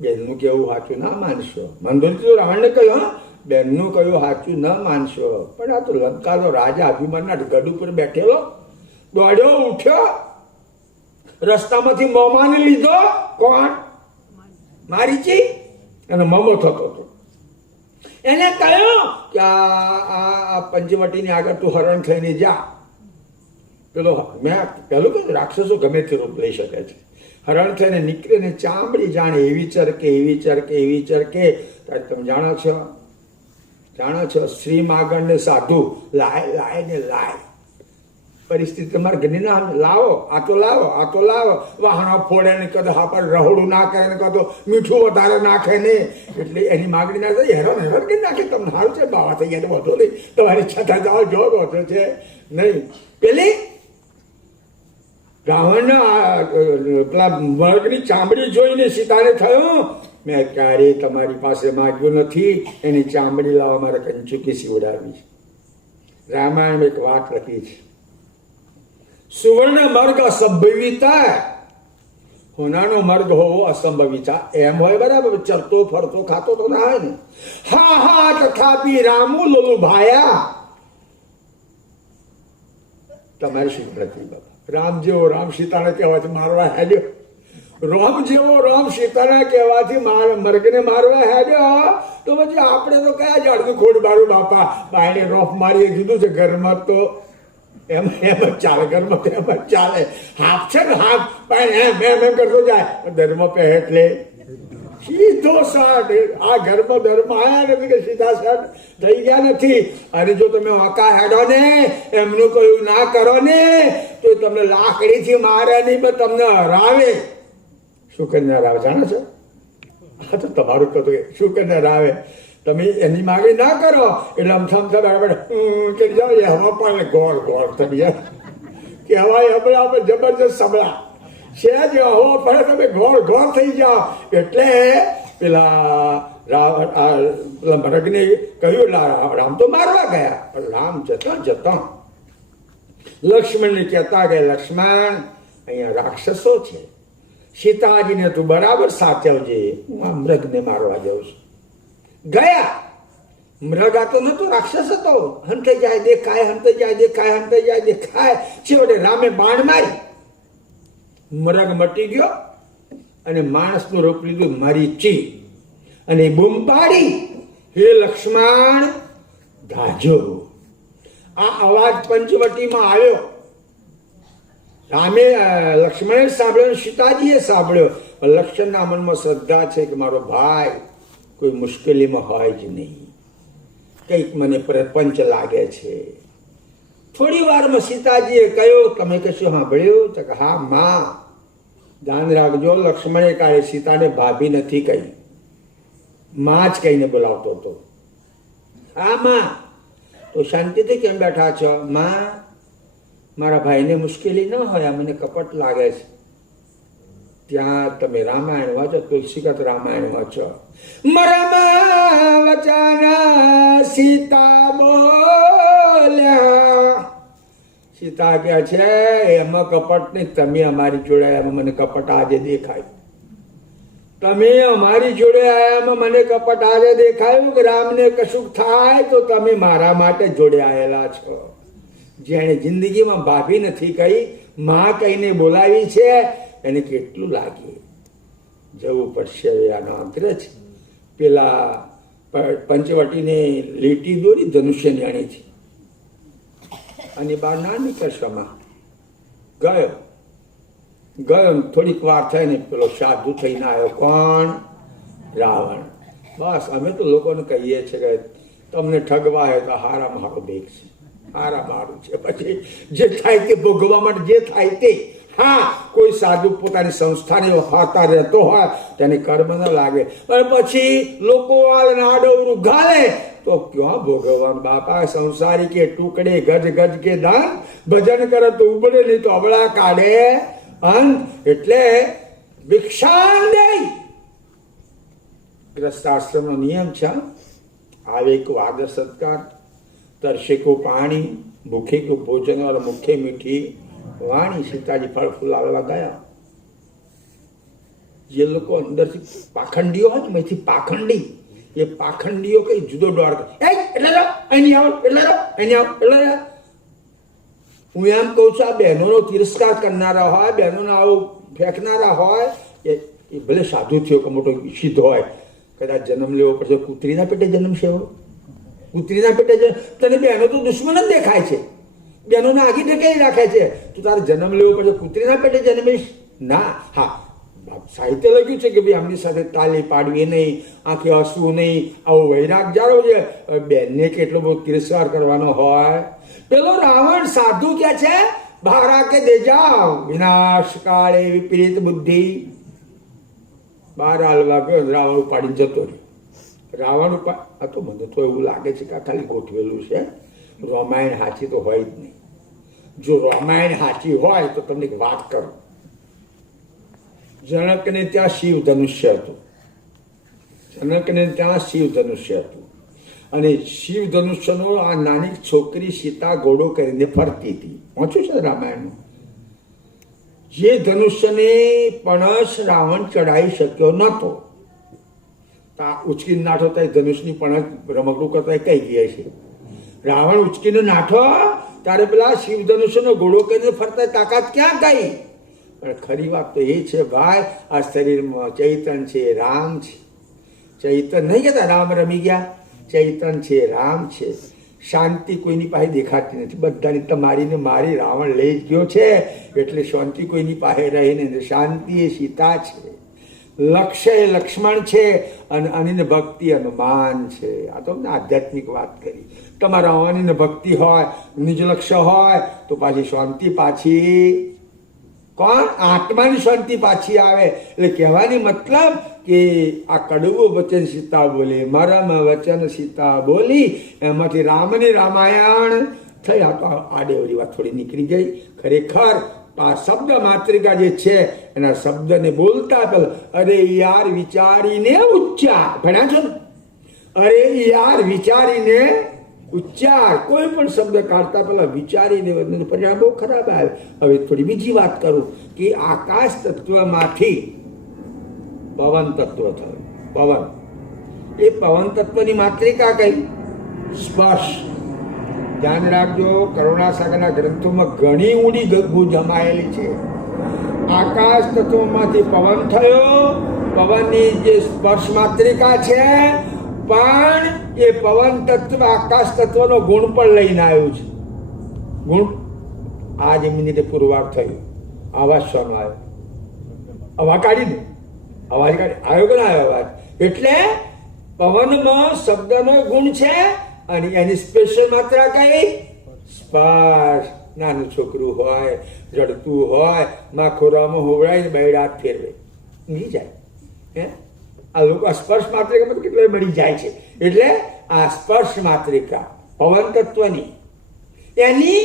બેનનું કેવું સાચું ના માનશો. મંદોદરી તો રાવણને કહ્યું, હા, બેનનું કહ્યું સાચું ન માનશો. પણ આ તો લંકાનો રાજા અભિમાનના ગઢ ઉપર બેઠેલો દોડ્યો ઉઠ્યો, રસ્તામાંથી મોમાને લીધો. કોણ? મારીચી. અને મોમો થતો હતો. એને કહ્યું કે આ પંચવટીની આગળ તું હરણ થઈને જા. પેલો મેં પેલું કહ્યું રાક્ષસો ગમે તે રૂપ લઈ શકે છે. હરણ થઈને નીકળે ને ચામડી જાણે એવી ચરકે એવી ચરકે એવી ચરકે. તમે જાણો છો શ્રી માગણ ને સાધુ લાય ને લાય. પરિસ્થિતિ તમારે ઘરની ના લાવો, આ તો લાવો, આ તો લાવો. વાહણો ફોડે ને કદો હા પર રહોડું ના કરે ને કદો મીઠું વધારે નાખે ને. એટલે એની માગણી ના થાય, હેરાન કરી નાખે. તમને સારું છે બાવા થઈ ગયા વધુ નહીં, તમારી છતાં જાઓ જો વધુ છે નહીં. પેલી રાવણના પેલા મર્ગની ચામડી જોઈને સીતાને થયું, મેં ક્યારેય તમારી પાસે માગ્યું નથી, એની ચામડી લાવવા મારે કંચુકી સીવડાવી છે. રામાયણ એક વાત લખી છે, સુવર્ણ મર્ગ અસંભવિતા, હોનાનો મર્ગ હોવો અસંભવિતા. એમ હોય બરાબર, ચરતો ફરતો ખાતો તો ના હોય ને. હા હા તથાપી રામુ લોલુ ભાયા. તમારી શું પ્રતિ બાબા? રામ જેવો રામ સીતાને કહેવાથી મારવા હેડ્યો. રામ જેવો રામ સીતાને કહેવાથી મર્ગને મારવા હેડ્યો. તો પછી આપણે તો કયા જાડનું ખોડ બારું બાપા બાયને રોફ મારીએ કીધું છે. ઘરમાં તો એમ જ ચાલે, ઘરમાં તો એમ જ ચાલે. હાફ છે ને હાફ એમ એમ કરતો જાય. ધર્મ પહે એટલે સીધો સાટ. આ ઘરમાં ધર્મ આવ્યા નથી કે સીધા સાટ થઈ ગયા નથી. અને જો તમે વાંકા હેડો ને, એમનું કયું ના કરો ને, તો તમને લાકડીથી મારે નહીં પણ તમને હરાવે. શું કરીને હરાવે જાણો છો? આ તો તમારું કહેતું શું કરીને હરાવે. તમે એની માગણી ના કરો એટલે અમથા બરાબર કરી જાઓ. એ હવા પણ ગોળ ગોળ તમે કહેવાય હમણાં આપણે જબરજસ્ત સંભળા છે જ હવો પડે તમે ગોળ ગોળ થઈ જાઓ. એટલે પેલા મરગને કહ્યું રામ તો મારવા ગયા, પણ રામ જતા લક્ષ્મણને કહેતા ગયા, લક્ષ્મણ અહીંયા રાક્ષસો છે, સીતાજીને તું બરાબર સાચવજે, હું આ મૃગને મારવા જાઉં છું. ગયા. મૃગ આ તો નતો, રાક્ષસ હતો. હંતે જાય દેખાય, હંતે જાય દેખાય, હંતે જાય દેખાય. છેવટે રામે બાણ મારી, મૃગ મટી ગયો અને માણસનું રૂપ લીધું મારીચી. અને બૂમ પાડી, હે લક્ષ્મણ ધાજો. આ અવાજ પંચવટીમાં આવ્યો. રામે લક્ષ્મણે સાંભળ્યો, સીતાજીએ સાંભળ્યો. લક્ષ્મણના મનમાં શ્રદ્ધા છે કે મારો ભાઈ કોઈ મુશ્કેલીમાં હોય જ નહીં, કંઈક મને પ્રપંચ લાગે છે. થોડી વારમાં સીતાજીએ કહ્યું, તમે કશું સાંભળ્યું? તો કે હા માં. ધ્યાન રાખજો, લક્ષ્મણે કાંઈ સીતાને ભાભી નથી કહી, માં જ કહીને બોલાવતો હતો. હા માં. તો શાંતિથી કેમ બેઠા છો? માં, મારા ભાઈને મુશ્કેલી ન હોય, મને કપટ લાગે છે. ત્યાં તમે રામાયણ વાંચો, તુલસીગત રામાયણ વાંચો. મરમ વચન સીતા બોલ્યા. સીતા કહે છે એમાં કપટ નહીં, તમે અમારી જોડે આયા મને કપટ આજે દેખાય. તમે અમારી જોડે આયામાં મને કપટ આજે દેખાયું કે રામને કશુંક થાય તો તમે મારા માટે જોડે આવેલા છો. જેણે જિંદગીમાં ભાભી નથી કહી, માં કહીને બોલાવી છે, એને કેટલું લાગે. જવું પડશે. આનો અંતર છે. પેલા પંચવટીને લીટી દોરી ધનુષ્યની અણીથી અને બહાર ના નીકળશોમાં ગયો. થોડીક વાર થઈને પેલો સાધુ થઈને આવ્યો. કોણ? રાવણ. બસ અમે તો લોકોને કહીએ છીએ કે તમને ઠગવા હોય તો હારામાં હારો બેગ છે, હારા મારું છે. પછી જે થાય તે ભોગવવા માટે જે થાય તે. હા, કોઈ સાધુ પોતાની સંસ્થાને વખાતા રહેતો હોય તેને કર્મ ન લાગે, અને પછી લોકો આડવરું ગાલે તો ક્યાં ભોગવવાનું બાપા. સંસારી કે ટુકડે ગજ ગજ કે દાન, ભજન કરે તો ઉબડે નહીં તો અબળા કાઢે અંત. એટલે ભિક્ષા નહીં. ગ્રસ્તાશ્રમનો નિયમ છે. આવે કો આદર સત્કાર, તરસે કો પાણી, ભૂખે કો ભોજન और मुखे मीठी વાણી સીતાજી ફળ ફૂલ આવવા ગયા. જે લોકો અંદરથી પાખંડીઓ હોય ને, એમાંથી પાખંડી, એ પાખંડીઓ કઈ જુદો ડોર કરે, એટલે રહો અહીં આવો, એટલે રહો અહીં આવો, એટલે રહો. હું એમ કહું છું, આ બહેનોનો તિરસ્કાર કરનારા હોય, બહેનોને આવું ફેંકનારા હોય, એ ભલે સાધુ થયો કે મોટો સિદ્ધ હોય, કદાચ જન્મ લેવો પડશે, કૂતરીના પેટે જન્મશે એવો, કૂતરીના પેટે તને બહેનો તો દુશ્મન જ દેખાય છે, બહેનોને આગી ઢકેલી રાખે છે, તું તારે જન્મ લેવો પડશે, કૂતરીના પેટે જન્મીશ ના. હા, સાહિત્ય લખ્યું છે કે ભાઈ આમની સાથે તાલી પાડવી નહીં, આંખે હસવું નહીં, આવો વૈરાગ જાળવો છે. બેનને કેટલો બધો તિરસ્કાર કરવાનો હોય. પેલો રાવણ સાધુ કે છે, ભારા કે દે જાઓ વિનાશ કાળે વિપરીત બુદ્ધિ. બાર હાલવા ગયો, રાવણ ઉપાડીને જતો રહ્યો. રાવણ આ તો મને તો એવું લાગે છે કે આ ખાલી ગોઠવેલું છે, રામાયણ સાચી તો હોય જ નહીં. જો રામાયણ સાચી હોય તો તમને એક વાત કરું. જનકને ત્યાં શિવ ધનુષ્ય હતું, જનકને ત્યાં શિવ ધનુષ્ય હતું, અને શિવ ધનુષ્યનો આ નાની છોકરી સીતા ઘોડો કરીને ફરતી હતી. પહોંચ્યું છે રામાયણમાં. જે ધનુષ્યને પણસ રાવણ ચડાવી શક્યો નહોતો, ઉચકીને નાઠો તો ધનુષની પણસ રમકડું કરતા કઈ ગયા છે. રાવણ ઉચકીને નાઠો ત્યારે પેલા શિવ ધનુષ્યનો ઘોડો કરીને ફરતા તાકાત ક્યાં ગઈ? પણ ખરી વાત તો એ છે ભાઈ, આ શરીરમાં ચૈતન છે, રામ છે. ચૈતન નહીં કહેતા રામ રમી ગયા, ચૈતન છે, રામ છે. શાંતિ કોઈની પાસે દેખાતી નથી, બધાની તમારીને મારી રાવણ લઈ જ ગયો છે, એટલે શાંતિ કોઈની પાસે રહીને શાંતિ એ સીતા છે, લક્ષ્ય એ લક્ષ્મણ છે, અને અનિને ભક્તિ હનુમાન છે. આ તો આધ્યાત્મિક વાત કરી. તમારા અનિને ભક્તિ હોય, નિજ લક્ષ્ય હોય તો પાછી શાંતિ પાછી કોણ? આત્માની શાંતિ પાછી આવે. એટલે કહેવાની મતલબ કે આ કડવું વચન સીતા બોલી, મરમ વચન સીતા બોલી, એમાંથી રામની રામાયણ થઈ. આ તો આડેવડી વાત થોડી નીકળી ગઈ. ખરેખર આ શબ્દ માત્રિકા જે છે એના શબ્દને બોલતા પેલા અરે યાર વિચારીને ઉચ્ચાર ભણ્યા છો ને? અરે યાર વિચારીને ઉચ્ચાર. કોઈ પણ શબ્દ કાઢતા પેલા વિચારીને, પરિણામ બહુ ખરાબ આવે. હવે થોડી બીજી વાત કરું કે આકાશ તત્વમાંથી પવન તત્વ થયું. પવન, એ પવન તત્વની માત્રિકા કઈ? સ્પર્શ. ધ્યાન રાખજો, કરુણાસાગરના ગ્રંથોમાં ઘણી ઊંડી ગભુ જમાયેલી છે. આકાશ તત્વમાંથી પવન થયો, પવનની જે સ્પર્શ માત્રિકા છે, પણ એ પવન તત્વ આકાશ તત્વનો ગુણ પણ લઈને આવ્યું છે. ગુણ આ જ મિનિટે પુરવાર થયું. આવાજ શોનો આવ્યો? અવાજ કાઢીને અવાજ કાઢી આવ્યો કે ના આવ્યો અવાજ? એટલે પવનમાં શબ્દનો ગુણ છે, અને એની સ્પેશિયલ માત્રા કઈ? સ્પર્શ. નાનું છોકરું હોય, રડતું હોય, માં ખોરામાં હોવડાવીને બૈરાત ફેરવે, નહીં જાય. હે, આ લોકો આ સ્પર્શ માત્રિકા કેટલો મળી જાય છે. એટલે આ સ્પર્શ માત્રિકા પવન તત્વની, એની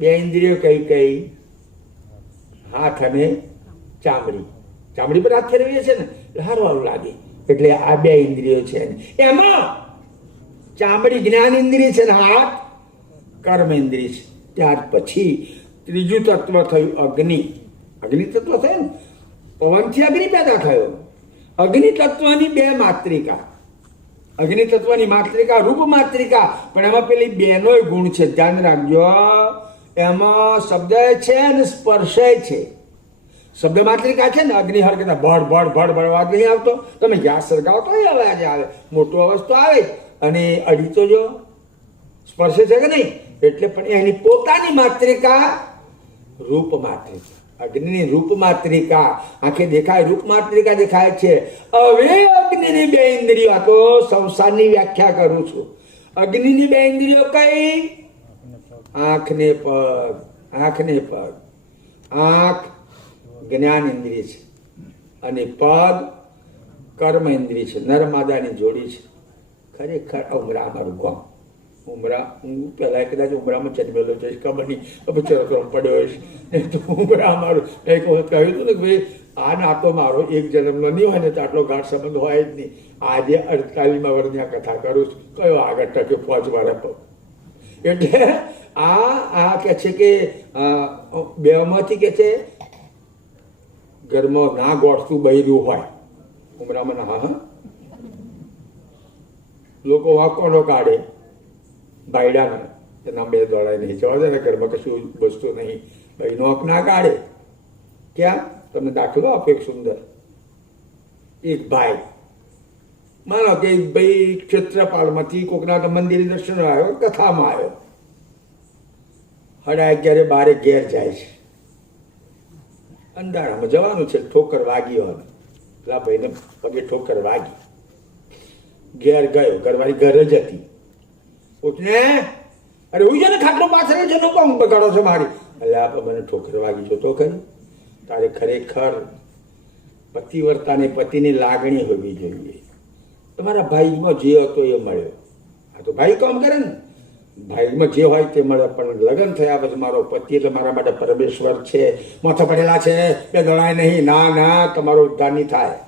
બે ઇન્દ્રિયો કઈ કઈ? હાથ અને ચામડી. ચામડી પર હાથ ફેરવીએ છે ને એટલે સારું સારું લાગે, એટલે આ બે ઇન્દ્રિયો છે. એમાં ચામડી જ્ઞાન ઇન્દ્રિય છે ને હાથ કર્મ ઇન્દ્રિય છે. ત્યાર પછી ત્રીજું તત્વ થયું અગ્નિ. અગ્નિ તત્વ થયું ને, પવનથી અગ્નિ પેદા થયો. અગ્નિ તત્વની બે માત્રિકા, અગ્નિ તત્વની માત્રિકા રૂપ માત્રિકા, પણ એમાં પેલી બેનો ગુણ છે. ધ્યાન રાખજો, એમાં શબ્દ છે અને સ્પર્શ છે. શબ્દ માત્રિકા છે ને, અગ્નિ હર કરતા ભડ ભડ ભડ ભડ અવાજ નહીં આવતો. તમે ગેસ સરકાવો તો અવાજ આવે, મોટો અવાજ તો આવે જ. અને અડી તો જો સ્પર્શે છે કે નહીં? એટલે પણ એની પોતાની માત્રિકા રૂપ માત્રિકા. અગ્નિની રૂપ માત્રિકા આંખે દેખાય, રૂપ માત્રિકા દેખાય છે. હવે અગ્નિની બે ઇન્દ્રિયો, આ તો સંસારની વ્યાખ્યા કરું છું. અગ્નિની બે ઇન્દ્રિયો કઈ? આંખ ને પગ. આંખ ને પગ. આંખ જ્ઞાન ઇન્દ્રિય છે, અને પગ કર્મ ઇન્દ્રિય છે. નરમાદાની જોડી છે. ખરેખર ઉમરા મારું ગામ. ઉમરા, હું પહેલા કદાચ ઉમરામાં જન્મેલો છે, ખબર નહીં, ચરકરમ પડ્યો હશે તો ઉમરા મારું એક વખત કહ્યું હતું ને કે ભાઈ આ નાતો મારો એક જન્મનો નહીં હોય ને તો આટલો ગાઢ સંબંધ હોય જ નહીં. આજે 48મા વર્ષની આ કથા કરું છું. કયો આગળ ટક્યો 5 વાર. એટલે આ કે છે કે બેમાંથી કે છે ઘરમાં ના ગોઠતું બૈર્યું હોય ઉમરામાં હા લોકો વાંકોનો કાઢે બાયડાના એના બે દોડાય નહીં જવા દે ને ઘરમાં કશું વસ્તુ નહીં ભાઈ નોક ના કાઢે ક્યાં તમને દાખલો આપો એક સુંદર એક ભાઈ માનો કે ભાઈ ક્ષેત્રપાળમાંથી કોકના મંદિરે દર્શન આવ્યો કથામાં આવ્યો 11:30 12 ઘેર જાય છે અંધારામાં જવાનું છે ઠોકર વાગી હોય પેલા ભાઈને પગે ઠોકર વાગી ઘેર ગયો ઘરવાળી ઘર જ હતી ઉઠને અરે હું છે ને ખાટલો પાછળ છે નો કોમ બગાડો છે મારી એટલે આપણે મને ઠોકર વાગી જો તો ખરી તારે ખરેખર પતિવ્રતાને પતિની લાગણી હોવી જોઈએ તમારા ભાઈમાં જે હતો એ મળ્યો આ તો ભાઈ કામ કરે ને ભાઈમાં જે હોય તે મળે પણ લગ્ન થયા પછી મારો પતિ એટલે મારા માટે પરમેશ્વર છે માથા પડેલા છે બે દળાય નહીં ના તમારો ઉદ્ધાર નહીં થાય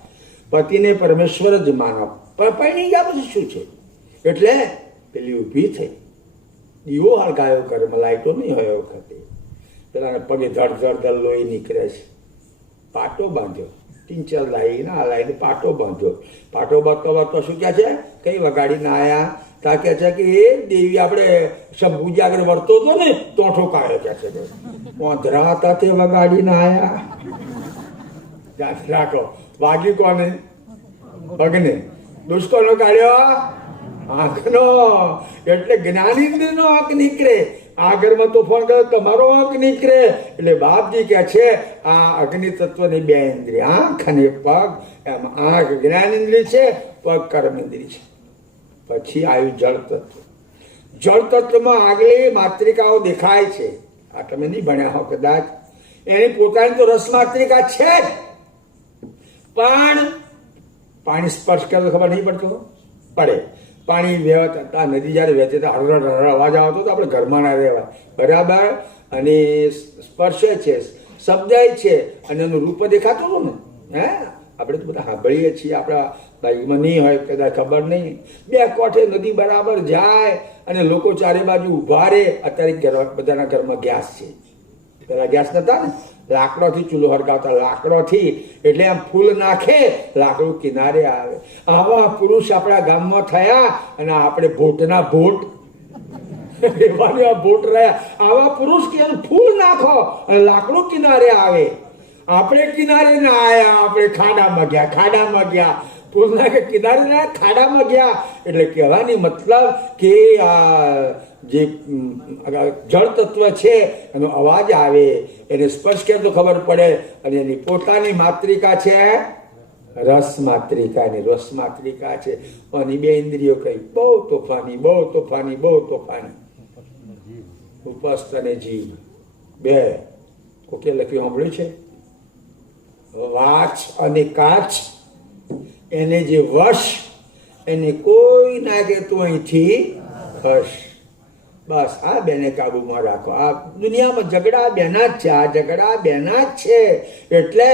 પતિને પરમેશ્વર જ માનો પણ પૈણી ગયા પછી શું છે એટલે પેલી ઊભી થઈ દીવો હળગાયો ઘરમાં લાઈટો નહીં હોય વખતે પેલાને પગે ધડ લોહી નીકળે છે પાટો બાંધ્યો 3-4 લાઈને આ લાઈને પાટો બાંધ્યો પાટો બાંધતો શું કહે છે કઈ વગાડીને આયા તા કહે છે કે એ દેવી આપણે શંભુજી આગળ વર્તો હતો ને તો ઠોકાયો કહે છે ઓંધરા હતા તે વગાડીને આયા યાદ રાખો વાગી કોને પગને દુષ્કોનો કાઢ્યો આંખનો એટલે જ્ઞાનેન્દ્રનો હક નીકળે આ ઘરમાં તોફાન કરે તમારો હક નીકળે એટલે બાપજી કે છે આ અગ્નિ તત્વની 2 ઇન્દ્રિય આંખ અને પગ એમ આંખ જ્ઞાનેન્દ્રિય છે પગ કર્મેન્દ્રિય છે પછી આવ્યું જળ તત્વ જળ તત્વમાં આગલી માત્રિકાઓ દેખાય છે આ તમે નહીં ભણ્યા હો કદાચ એની પોતાની તો રસ માત્રિકા છે જ પણ પાણી સ્પર્શ કરે તો ખબર નહીં પડતો પડે પાણી વહેતા નદી જ્યારે વહેતી તો હરડ અવાજ આવતો તો આપણે ઘરમાં ના રહેવાય બરાબર અને સ્પર્શે છે શબ્દાય છે અને એનું રૂપ દેખાતું હતું ને હે આપણે તો બધા સાંભળીએ છીએ આપણા બાઈકમાં નહીં હોય કદાચ ખબર નહીં 2 કોઠે નદી બરાબર જાય અને લોકો ચારે બાજુ ઊભા રહે અત્યારે બધાના ઘરમાં ગેસ છે પેલા ગેસ નતા ને લાકડોથી ચૂલો હરગાવતા લાકડોથી એટલે આમ ફૂલ નાખે લાકડું કિનારે આવે આવા પુરુષ આપણા ગામમાં થયા અને આપણે ભોટના ભોટ ભોટ રહ્યા આવા પુરુષ કે ફૂલ નાખો અને લાકડું કિનારે આવે આપણે કિનારે ના આયા આપણે ખાડામાં ગયા ફૂલ નાખે કિનારે ના ખાડામાં ગયા એટલે કહેવાની મતલબ કે આ જે જળ તત્વ છે એનો અવાજ આવે એને સ્પર્શ કરે તો ખબર પડે અને એની પોતાની માત્રિકા છે રસ માત્રિકા છે અને 2 ઇન્દ્રિયો કઈ બહુ તોફાની ઉપસ્થ અને જીવ 2 કોકે લખ્યું સાંભળ્યું છે વાચ અને કાચ એને જે વશ એને કોઈ ના કે તું અહીંથી ખસ બસ આ બેને કાબુમાં રાખો આ દુનિયામાં ઝઘડા બેના જ છે એટલે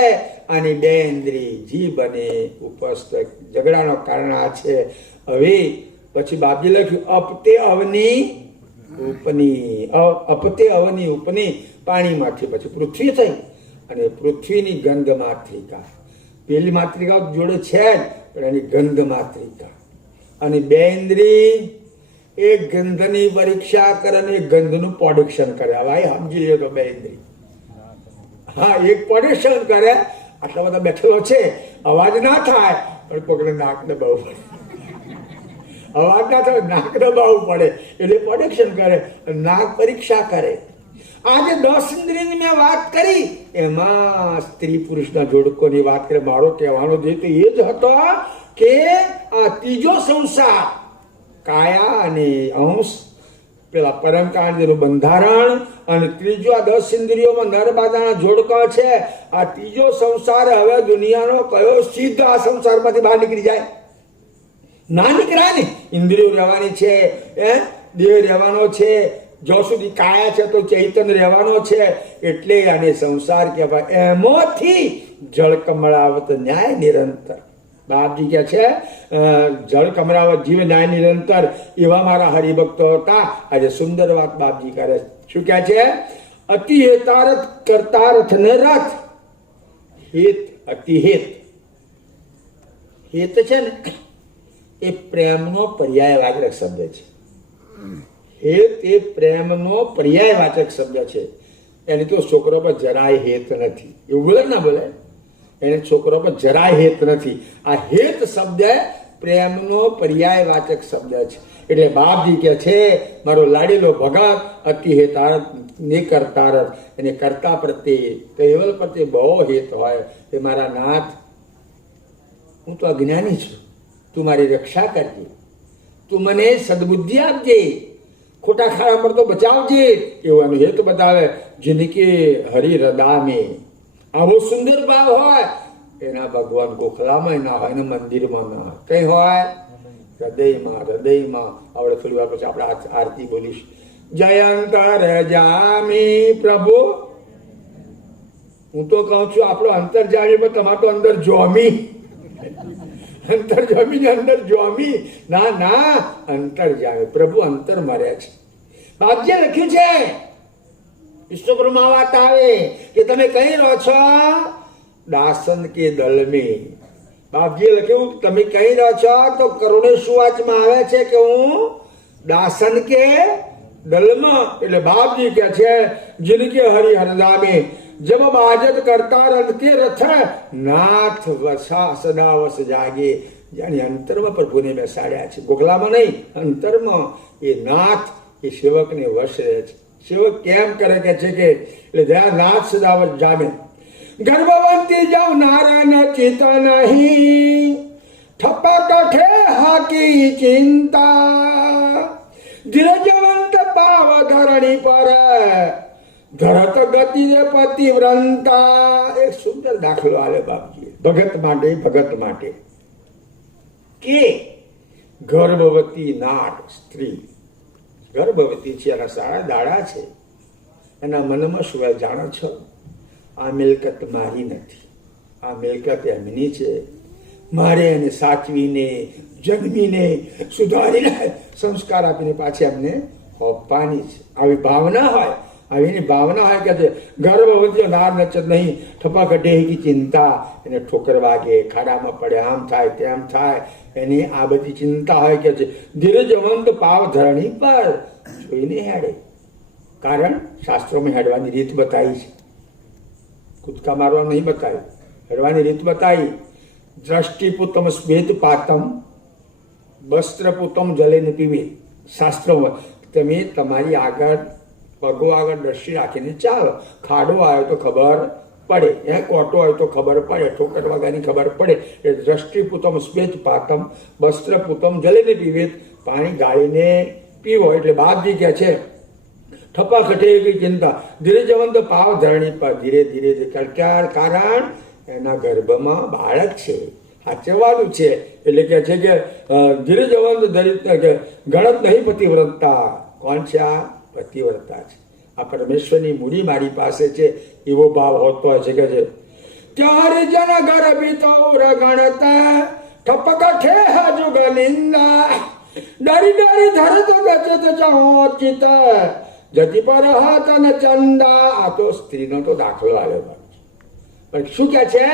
આની 2 ઇન્દ્રિય જીભ અને ઉપસ્થ ઝઘડાનો કારણ આ છે હવે પછી બાપજી લખ્યું અપતે અવની ઉપની પાણીમાંથી પછી પૃથ્વી થઈ અને પૃથ્વીની ગંધ માત્રિકા પેલી માત્રિકા જોડે છે જ પણ એની ગંધ માત્રિકા અને 2 ઇન્દ્રિય એક ગંધની પરીક્ષા કરે અને એક ગંધનું પ્રોડક્શન કરે ભાઈ સમજી લે તો 2 ઇન્દ્રિય હા એક પ્રોડક્શન કરે આટલા બધા બેઠેલો છે અવાજ ના થાય પણ કોકને નાક દબાવવું પડે અવાજ ના થાય નાક દબાવવું પડે એટલે પ્રોડક્શન કરે નાક પરીક્ષા કરે આજે 10 ઇન્દ્રિયની મેં વાત કરી એમાં સ્ત્રી પુરુષના જોડકોની વાત કરી મારો કહેવાનો જે તો એ જ હતો કે આ ત્રીજો સંસાર કાયા અને અંશ પેલા પરમકાંડનું બંધારણ અને ત્રીજો આ 10 ઇન્દ્રિયોમાં નરબાદાના જોડકા છે આ ત્રીજો સંસાર હવે દુનિયાનો કયો સીધો આ સંસારમાંથી બહાર નીકળી જાય ના નીકળાય ને ઇન્દ્રિયો રહેવાની છે દેહ રહેવાનો છે જો સુધી કાયા છે તો ચૈતન્ય રહેવાનો છે એટલે આને સંસાર કહેવાય એમાંથી જળ કમળાવત ન્યાય નિરંતર બાપજી કે છે જળ કમરાવત જીવ ન્યાય નિરંતર એવા મારા હરિભક્તો હતા. આજે સુંદર વાત બાપજી કરે. શું કહે છે? અતિ હેતારથ કરતારથ ને રથ. હેત અતિ હેત. હેત છે ને એ પ્રેમનો પર્યાયવાચક શબ્દ છે. હેત એ પ્રેમનો પર્યાયવાચક શબ્દ છે. એને તો છોકરો પર જરાય હેત નથી. એવું બોલે ના બોલે? એને છોકરો પર જરાય હેત નથી. આ હેત શબ્દ પ્રેમનો પર્યાયવાચક શબ્દ છે. એટલે બાપજી કે છે મારો લાડેલો ભગત અતિ હેતારથ ને કરતારથ, એને કરતા પ્રત્યે કૈવલ પ્રત્યે બહુ હેત હોય. એ મારા નાથ, હું તો અજ્ઞાની છું, તું મારી રક્ષા કરજે, તું મને સદબુદ્ધિ આપજે, ખોટા ખાડા પર તો બચાવજે, એવું એનું હેત બતાવે. જિંદગી હરિ હૃદય આવો સુંદર ભાવ હોય એના ભગવાન ગોખલામાં ના હોય ને મંદિરમાં ના હોય. કઈ હોય? હૃદયમાં. હૃદયમાં. આપણે થોડી વાર પછી આપણે આરતી બોલીશ. જયંતર જામી પ્રભુ. હું તો કહું છું આપણો અંતર જામી, તમારે તો અંદર જોમી. અંતર જમી ને અંદર જોમી. ના ના, અંતર જામે. પ્રભુ અંતર મરે છે. બાપજીએ લખ્યું છે વિશ્વકર્મા વાત આવે કે તમે કઈ રહો છો? દાસન કે દલ મેં. બાપજીએ લખ્યું તમે કઈ રહો છો? તો કરુણેશ્વર વાચમાં આવે છે કે હું દાસન કે દલમાં. એટલે બાપજી કે છે જિનકે હરિ હરદા में जब बाजत करता रथ के रथ नाथ वसा सदा वस जागे. જાણે અંતરમાં પ્રભુને બેસાડ્યા છે, ગોખલામાં નહીં, અંતરમાં. એ નાથ એ સેવકને વશ રહે છે. સેવક કેમ કરે કે છે કે એટલે દયા નાથ સદા વસ જામે. ગર્ભવંતી જાવ નારાયણ ચિત નહીં, ઠપ્પા કઠે હાકી ચિંતા, ધીરજવંત પાવ ધરણી પર ધરત ગતિ રે પતિવ્રતા. એક સુંદર દાખલો આવે બાપજીએ ભગત માટે. ભગત માટે કે ગર્ભવતી નાર સ્ત્રી ગર્ભવતી છે, એના સારા દાડા છે, એના મનમાં શું જાણો છો? આ મિલકત મારી નથી, આ મિલકત એમની છે. મારે એને સાચવીને જન્મીને સુધારીને સંસ્કાર આપીને પાછી એમને આપવાની છે. આવી ભાવના હોય, આવીની ભાવના હોય કે ગર્ભવતી નાર નચત નહીં, ઠપા કઢે કી ચિંતા. એને ઠોકર વાગે, ખાડામાં પડે, આમ થાય તેમ થાય, એની આ બધી ચિંતા હોય કે છે. ધીરજવંત પાવ ધરણી પર જોઈને હેડે. કારણ શાસ્ત્રોમાં હેડવાની રીત બતાવી છે, કૂદકા મારવા નહીં બતાવી, હેડવાની રીત બતાવી. દ્રષ્ટિપુતમ શ્વેત પાતમ વસ્ત્રપુતમ જલેને પીવે. શાસ્ત્રોમાં તમે તમારી આગળ પગો આગળ દ્રષ્ટિ રાખીને ચાલો. ખાડો આવ્યો તો ખબર પડે, એ કોટો આવ્યો તો ખબર પડે, ઠોકર વાગ્યાની ખબર પડે. એ દ્રષ્ટિપુતમ શ્વેત પાતમ વસ્ત્રપુતમ જલેને પીવે. પાણી ગાળીને પીવો. એટલે બાપજી કહે છે ઠપ્પા ખટે એવી ચિંતા, ધીરજવંત પાવ ધરણી પર. ધીરે ધીરે કારણ એના ગર્ભમાં બાળક છે, સાચવવાનું છે. એટલે કે છે કે ધીરજવંત દરિદ્ર ગણત નહીં પતિવ્રતા. કોણ છે આ? પતિવ્રતા છે. આ પરમેશ્વરની મૂડી મારી પાસે છે એવો ભાવ હોતો હોય છે કે છે ત્યારે જન ગર્ભિતો ગણતા ઠપક ઠે હજુગ નિંદા, ડરી ડરી ધરત ગચત ચહોચિત જતિ પર હાથ ન ચંદા. આ તો સ્ત્રીનો તો દાખલો આવ્યો. પણ શું કે છે?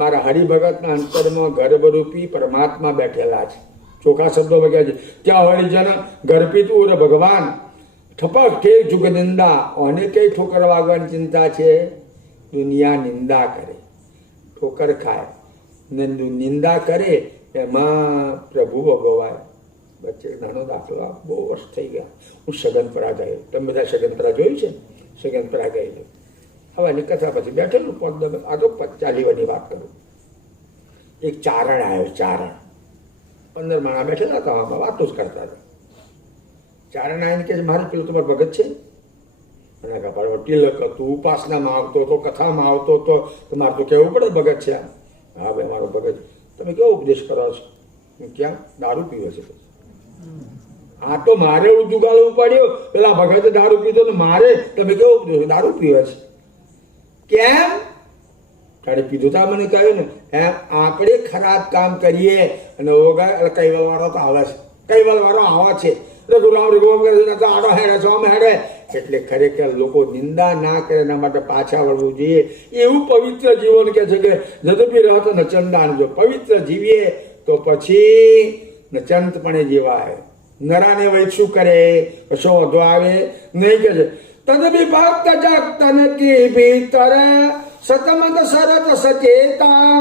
મારા હરિભગતના અંતરમાં ગર્ભરૂપી પરમાત્મા બેઠેલા છે. ચોખા શબ્દોમાં કહે છે ત્યાં હરિજન ગર્ભિત ઉર ભગવાન ઠપક ઠેક જુગ નિંદા. ઓને કઈ ઠોકર વાગવાની ચિંતા છે? દુનિયા નિંદા કરે, ઠોકર ખાય ને નિંદા કરે, એમાં પ્રભુ ભગવાય. વચ્ચે નાનો દાખલો, બહુ વર્ષ થઈ ગયા, હું સગનપરા ગયો. તમે બધા સગનપરા જોયું છે? સગનપરા ગયેલો. હવાની કથા પછી બેઠેલું 5-10, આ તો 40 વર્ષની વાત કરું. એક ચારણ આવ્યો. ચારણ 15 માણસ બેઠેલા હતા, આમાં વાતો જ કરતા હતા. ચારણ આવીને કે મારે પેલું તમારો ભગત છે, એના કપાળમાં તિલક હતું, ઉપાસનામાં આવતો હતો, કથામાં આવતો હતો. તમારે તો કહેવું પડે ભગત છે. હા ભાઈ મારો ભગત. તમે કેવો ઉપદેશ કરો છો? ક્યાં? દારૂ પીવે છે. આ તો મારે ઉજુગાળવું પડ્યું. પેલા ભગતે દારૂ પીધો ને મારે તમે કેવો ઉપદેશ? દારૂ પીવે છે. કેમ? તારે પીધું તા મને કહ્યું ને એમ આપણે ખરાબ કામ કરીએ અને કૈવલ વાળો તો આવે છે, કૈવલ વાળો આવે છે, રઘુરામ રઘુરામ કરે તો આડો હેડે છો આમ હેડે. એટલે ખરેખર લોકો નિંદા ના કરે એના માટે પાછા વળવું જોઈએ. એવું પવિત્ર જીવન કે છે કે જદુપી રહો તો નચંદાન, જો પવિત્ર જીવીએ તો પછી નચંતપણે જીવાય. નરાને વૈ શું કરે, કશો વધો આવે નહીં કે છે તદભી ભક્ત જગતન કી ભીતર સતમત સરત સચેતા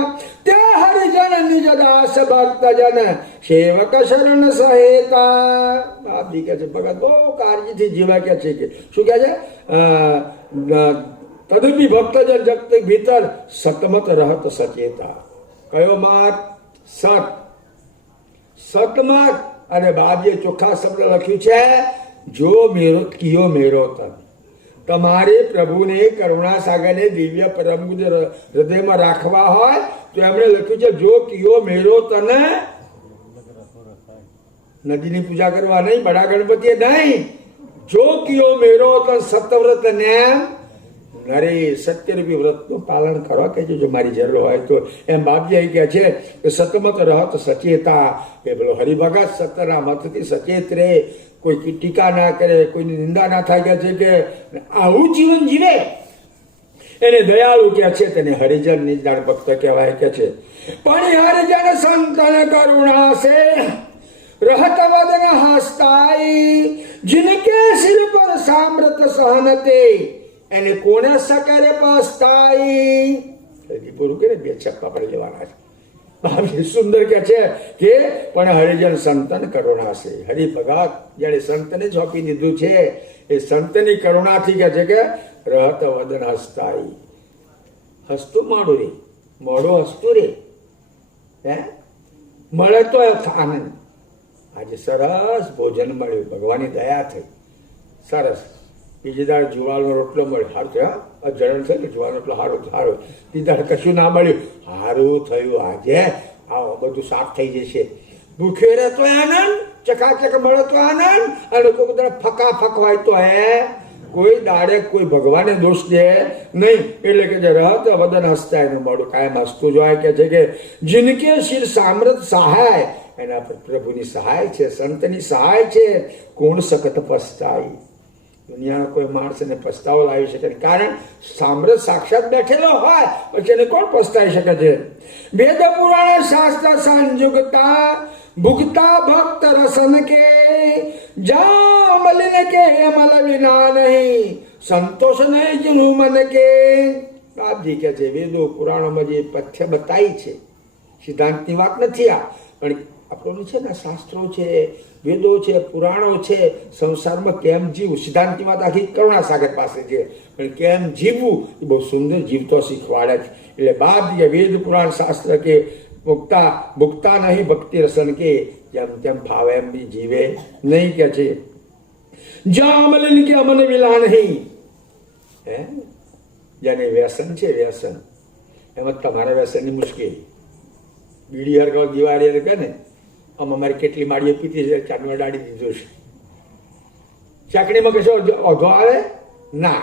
તે હરિજન નિજ દાસ ભક્ત જન સેવક શરણ સહેતા. બાપજી કે છે ભગત બહુ કાળજીથી જીવા કે છે કે શું કહે છે તદભી ભક્ત જન જગત ભીતર સતમત રહત સચેતા. કયો માર્ગ? સત, સતમાર્ગ. અને બાપજીએ ચોખ્ખા શબ્દ લખ્યું છે જો મેરો કિયો મેરો તન. તમારે પ્રભુને કરુણા સાગરને દિવ્ય પરમ હૃદયમાં રાખવા હોય તો એમણે લખ્યું છે જો કિયો મેરો તને. નદીની પૂજા કરવા નહીં, બડા ગણપતિએ નહીં, જો કિયો મેરો તન સતવ્રત નેમ નરે સત્યરૂપી વ્રતનું પાલન કરવા કે જો મારી જરૂર હોય તો. એમ બાપજી અહીં કહે છે કે સતમત રહત સચેતા. એ પેલો હરિભગત સત્યના મતથી સચેત રહે, કોઈ ટીકા ના કરે, કોઈની નિંદા ના થાય કે છે કે આવું જીવન જીવે એને દયાળુ કે છે, તેને હરિજન નિજાણ ભક્ત કહેવાય કે છે. પણ હરિજન સંતન કરુણા સે रहत वदन हस्ताई जिनके सिर पर सामृत सहनते એને કોને સકરે પસ્તાઈ. પૂરું કે બે છપ્પા પડી લેવાના છે. સુંદર કે છે કે પણ હરિજન સંતન કરુણા છે. હરિભગત જેને સંતને સોંપી દીધું છે એ સંતની કરુણાથી કે છે કે રહત વદન હસ્તાઈ. હસતું મોડું રે, મોડું હસતું રે, હે મળે તો આનંદ. આજે સરસ ભોજન મળ્યું, ભગવાનની દયા થઈ, સરસ. બીજી દાડ જુવારનો રોટલો મળ્યો, સારું થયું. જરણ છે ને જુવારનો રોટલો સારું સારું. બીજી દાડ કશું ના મળ્યું, સારું થયું. આજે આ બધું સાફ થઈ જશે. ભૂખ્યો રહે તો આનંદ, ચકાચક મળે તો આનંદ, અને કોઈ દાડ ફકાફક હોય તો હે કોઈ દાડે કોઈ ભગવાને દોષ દે નહીં. એટલે કે જે રહત વદન હસતા એનું મળું કાયમ હસતું જોવાય કે છે કે જિનકે શિર સામ્રત સહાય, એના પર પ્રભુની સહાય છે, સંતની સહાય છે. કોણ સખત પસ્તાય. દુનિયાનો કોઈ માણસને પસ્તાવો લાવી શકે નહીં, કારણ સામ્રાજ્ય સાક્ષાત બેઠેલો હોય પછી એને કોણ પસ્તાવી શકે છે. વેદ પુરાણ શાસ્ત્ર સંયુગતા ભુગતા ભક્ત રસન કે જા મલિન કે અમલ વિના નહીં સંતોષ નહીં જનું મન કે. બાપજી કે છે વેદો પુરાણોમાં જે પથ્ય બતાવી છે, સિદ્ધાંતની વાત નથી આ, પણ આપણું છે ને શાસ્ત્રો છે, વેદો છે, પુરાણો છે, સંસારમાં કેમ જીવવું, સિદ્ધાંતની વાત આખી કરુણા સાગર પાસે છે, પણ કેમ જીવવું એ બહુ સુંદર જીવતો શીખવાડે છે. એટલે બાપ કે વેદ પુરાણ શાસ્ત્ર કે ભુગતા નહીં ભક્તિ રસન કે જેમ તેમ ફાવે એમ બી જીવે નહીં કે છે. જ્યાં અમલિન કે અમન વિલા નહીં. હે જેને વ્યસન છે, વ્યસન એમાં તમારા વ્યસનની મુશ્કેલી. બીડી હરગાવ દિવાળી કે ને આમ અમારી કેટલી માળીઓ પીતી છે, ચાંદમાં ડાળી દીધું છે. ચાકડીમાં કશો ઓધો આવે ના.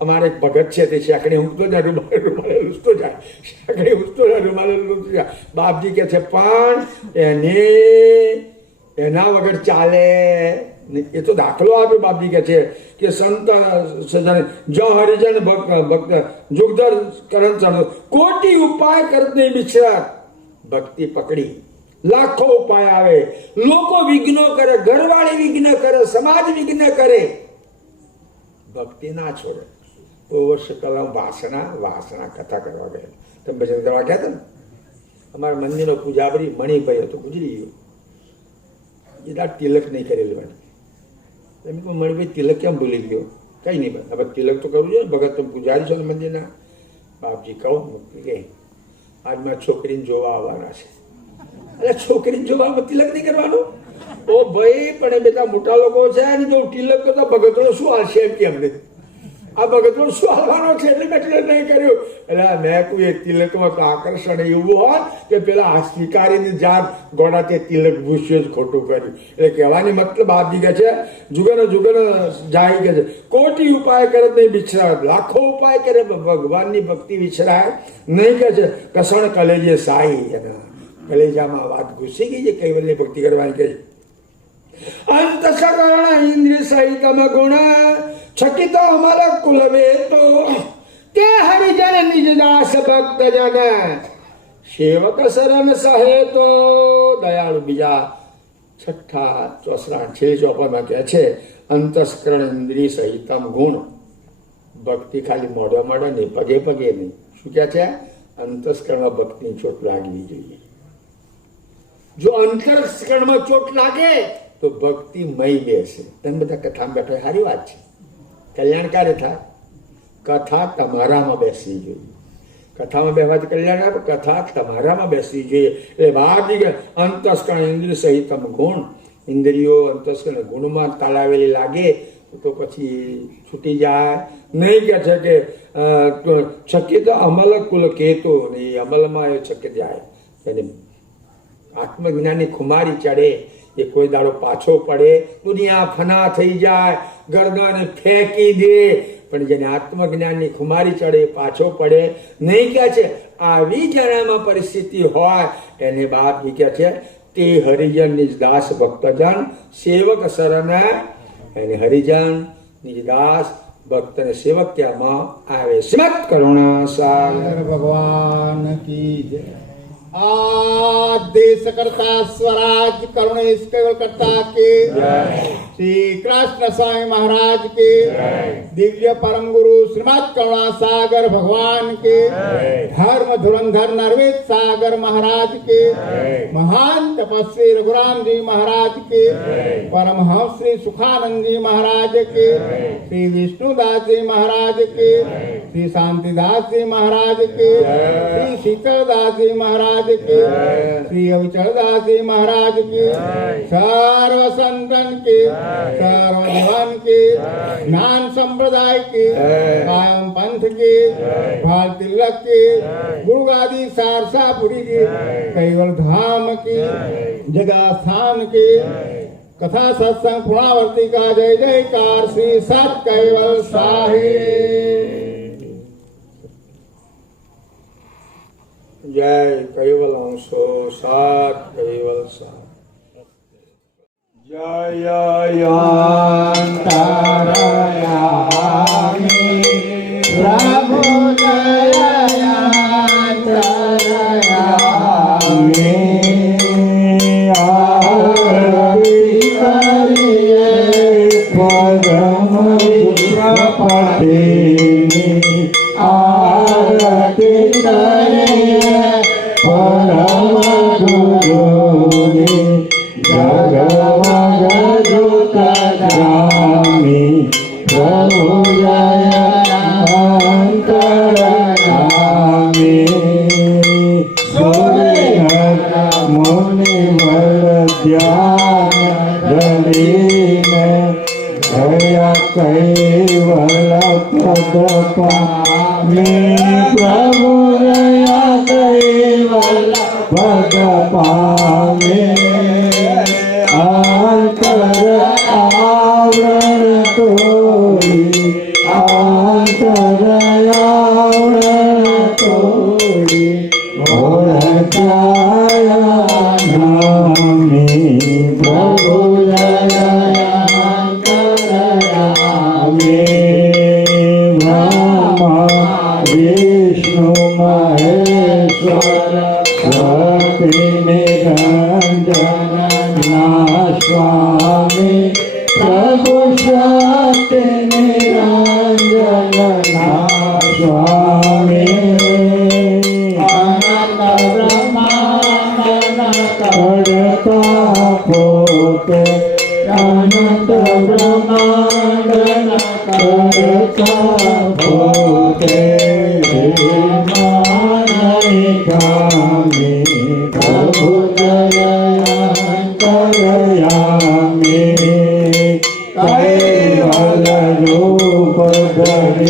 અમારે એક ભગત છે તે ચાકડી ઊંઘતો જાય, રૂમાલે લૂસતો જાય, ચાકડી ઊંઘતો જાય, રૂમાલે લૂસતો જાય. બાપજી કે છે પણ એના વગર ચાલે. એ તો દાખલો આપ્યો. બાપજી કે છે કે સંત જો હરિજન ભક્ત જુગધર કરણ કોટી ઉપાય કરતી બિછર ભક્તિ પકડી. લાખો ઉપાય આવે, લોકો વિઘ્નો કરે, ઘરવાળી વિઘ્ન કરે, સમાજ વિઘ્ન કરે, ભક્તિ ના છોડે. બહુ વર્ષ પહેલા વાસણા કથા કરવા ગયા, તમે ભજન કરવા ગયા હતા ને, અમારા મંદિરનો પૂજારી મણિભાઈ હતો, ગુજરી ગયો. એ દાડ તિલક નહીં કરેલું. એમ કહું મણિભાઈ તિલક કેમ ભૂલી ગયો? કઈ નહીં, હવે તિલક તો કરવું જોઈએ, ભગત તમે પૂજારી છો ને મંદિરના. બાપજી કહું કે આજ મારા છોકરીને જોવા આવવાના છે. એટલે છોકરીને જોવા તિલક નહીં કરવાનું? ઓ ભાઈ પણ એ બધા મોટા લોકો છે ને, જો તિલક કરતા ભગતો શું હાલશે એમ કે અમને. આ ભગતનો શું હાલવાનો છે એટલે મેં તિલક નહીં કર્યું. એટલે મેં કોઈ એક તિલકમાં તો આકર્ષણ એવું હોત કે પેલા આ સ્વીકારીની જાત ગોળા તે તિલક ભૂસ્યું જ ખોટું કર્યું. એટલે કહેવાની મતલબ આ દીધા છે જુગન જાય કે છે કોટી ઉપાય કરે નહીં વિછરાય, લાખો ઉપાય કરે ભગવાનની ભક્તિ વિછરાય નહીં કે છે. કસણ કલેજે સાઈ, એના કલેજામાં વાત ઘૂસી ગઈ છે કૈવલ્ય ભક્તિ કરવાની કે છે. અંતઃકરણ ઇન્દ્રિય સહિતમ ગુણ છકિત અમલ કુલવે તો તે હરિજન નિજ દાસ ભક્ત જન સેવક શરણ સહે તો. દયાળુ બીજા છઠ્ઠા ચોસરા છેલ્લી ચોપામાં કહે છે અંતઃકરણ ઇન્દ્રિય સહિતમ ગુણ. ભક્તિ ખાલી મોઢે મોઢે નહીં, પગે પગે નહીં. શું કહે છે? અંતઃકરણમાં ભક્તિની ચોટ લાગવી જોઈએ. જો અંતઃકરણમાં ચોટ લાગે તો ભક્તિ મય બેસે. તમે બધા કથામાં બેઠો સારી વાત છે, કલ્યાણકારી થાય. કથા તમારામાં બેસવી જોઈએ. કથામાં બેસવાથી કલ્યાણ આવે, કથા તમારામાં બેસવી જોઈએ. એટલે બહાર કે અંતઃકરણ ઇન્દ્રિય સહિતમ ગુણ. ઇન્દ્રિયો અંતઃકરણ ગુણમાં તાલાવેલી લાગે તો પછી છૂટી જાય નહીં. કે છે કે છકિત અમલ કુલ કેતો ને એ અમલમાં એ છકી જાય. એને આત્મજ્ઞાનની ખુમારી ચડે, એ કોઈ દાડો પાછો પડે, દુનિયા ફના થઈ જાય, ગરદન ફેંકી દે, પણ જેને આત્મજ્ઞાનની ખુમારી ચડે પાછો પડે નહીં. કે છે આવી જણામાં પરિસ્થિતિ હોય એને બાપ કહે છે તે હરિજન નિજ દાસ ભક્તજન સેવક શરણ. એને હરિજન નિજ દાસ ભક્ત ને સેવક ક્યાંમાં આવે. શ્રીમદ કરુણા સાગર भगवान की जय. आदेश करता स्वराज करुणेश केवल करता के श्री कृष्ण स्वामी महाराज के दिव्य परम गुरु श्रीमद करुणा सागर भगवान के धर्म धुरंधर नरवेद सागर महाराज के महान तपस्वी रघुराम जी महाराज के परमहंस श्री सुखानंद जी महाराज के श्री विष्णुदास जी महाराज के श्री शांतिदास जी महाराज के श्री शीतलदास जी महाराज के श्री अविचलदास जी महाराज के सर्व संतन के सर्व देवन के ज्ञान संप्रदाय के कायम पंथ के भाल तिलक के गुरुगादी सारसापुरी के कैवल धाम की जगह स्थान के कथा सत्संग पुणावर्ती का जय जयकार श्री सत कैवल साहिब. जय कैवल अंशो सात कैवल सात. जय अंतरयामी प्रभु जय अंतरयामी आरती करिए परम विश्वपति आरती करिए परम गुरुनि जगमग जुतगामी प्रभु जय अंतरयामी सूर्य मुनिवर ध्यान दलीन दया कैवल पद पामी प्रभु दया कैवल पद पामी अंतर आवरण तोड़ी अंतर आवरण तोड़ी ओढ़ाया नामी प्रभु जय अंतरयामी ब्रह्मा विष्णु महेश्वर शक्ति निरंजन स्वामी प्रभु शक्ति निरंजन स्वामी अनंत ब्रह्मांड करता पोते अनंत ब्रह्मांड करता पोते मानिकामी प्रभु जय अंतरयामी कैवल रूप धरि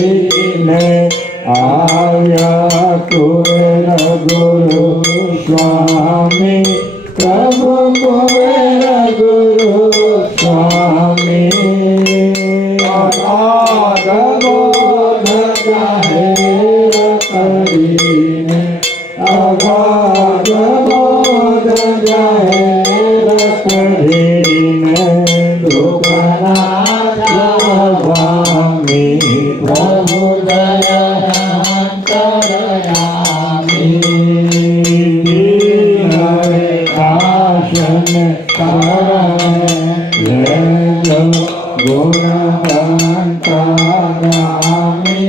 ગામી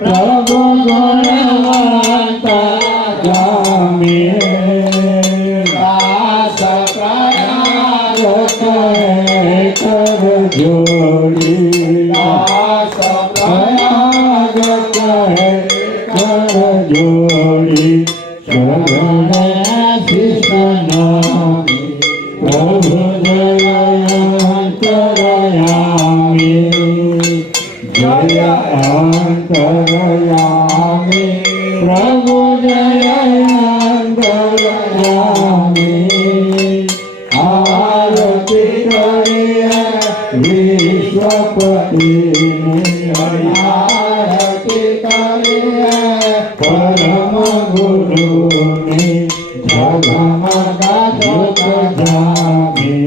પ્રભુ ગુણવંત ગામી દાસ પ્રયાગ કર જોડી દાસ પ્રયાગ કર જોડી શરણ શિષ્યનામી પ્રભુ જયંતરયામી જયંતરયામી પ્રભુ જયંતરયામી આરતી કરીએ વિશ્વપતિની આરતી કરીએ પરમ ગુરુની જગમગા જામી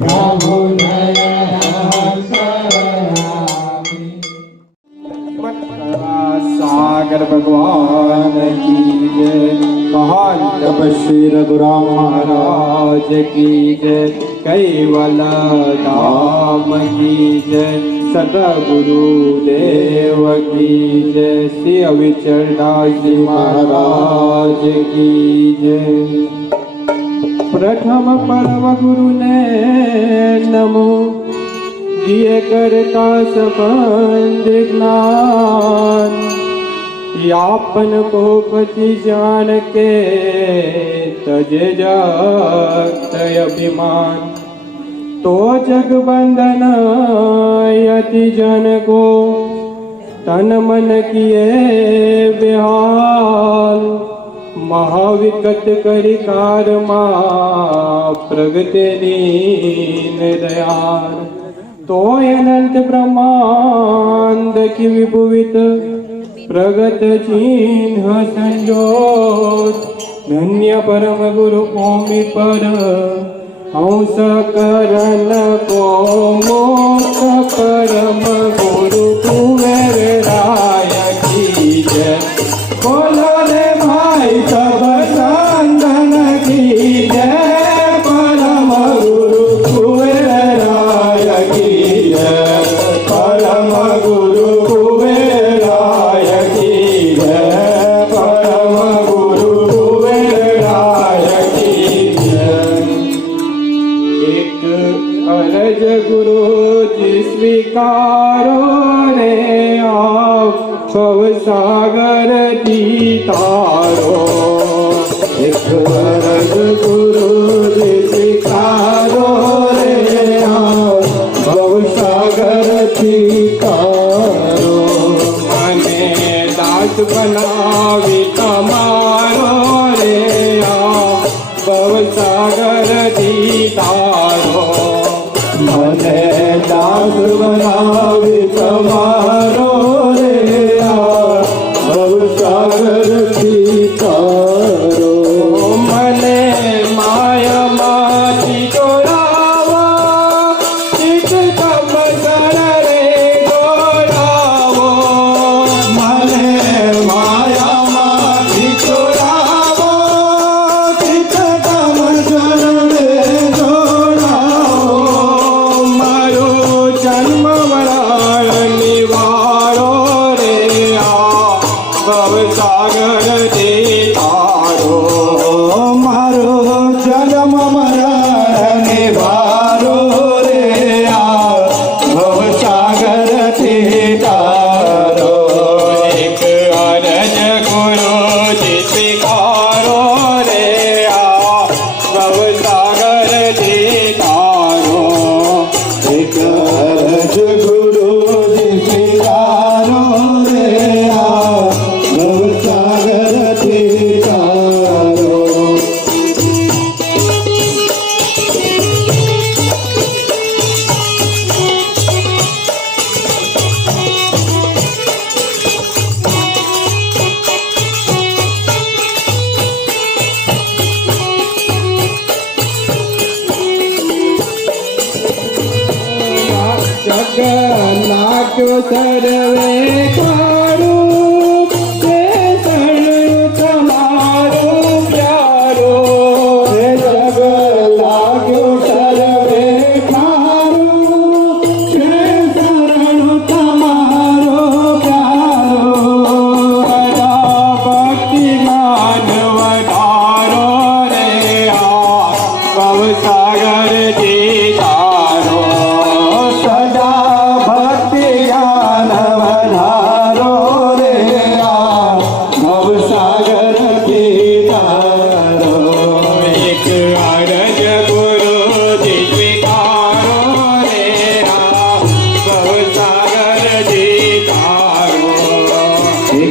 પ્રભુ सागर भगवान की जय महान तपस्वी रघुराम महाराज की जय कैवल धाम की जय सदगुरु देव की जय श्री अविचरदास जी महाराज की जय प्रथम परम गुरु ने नमो दिए करता संबंध ज्ञान यापन को पति जान के तजे जगत अभिमान तो जग बंधन यति जन को तन मन किए बेहाल महाविकट करी कार प्रगति दीन दयाल तो अनंत ब्रह्मांड की विभुवित प्रगत चिन्ह संजोत धन्य परम गुरु भूमि पर हंस करण को मोक्ष परम गुरु कुबेर राय की जय बोलो रे भाई सब संतन की जय परम गुरु कुबेर राय की जय परम गुरु कुबेर राय की जय परम गुरु कुबेर राय की जय एक अरज गुरु जी स्वीकारो रे आप भव सागर जी तारो एक अरज गुरु जी स्वीकारो रे आप भव सागर जी तारो मने दास बनावी तमारो रे आप भव सागर जी तारो मने दास बनावी तमारो रे आप भव सागर जी तारो मने माया माची चोरावा चित कम सर रे गोरावो मने माया माची चोरावो चित कम सर रे गोरावो मारो जन्म मरण निवारो रे आ भव सागर दे तारो मारो जन्म मरण निवारो रे आ भव सागर दे तारो एक अरज गुरु जी स्वीकारो रे आ भव सागर दे तारो एक अरज गुरु जी स्वीकारो रे आ भव सागर दे तारो जगन्नाथ सर्वे कारो ते शरण तुम्हारो प्यारो हे जगन्नाथ सर्वे कारो ते शरण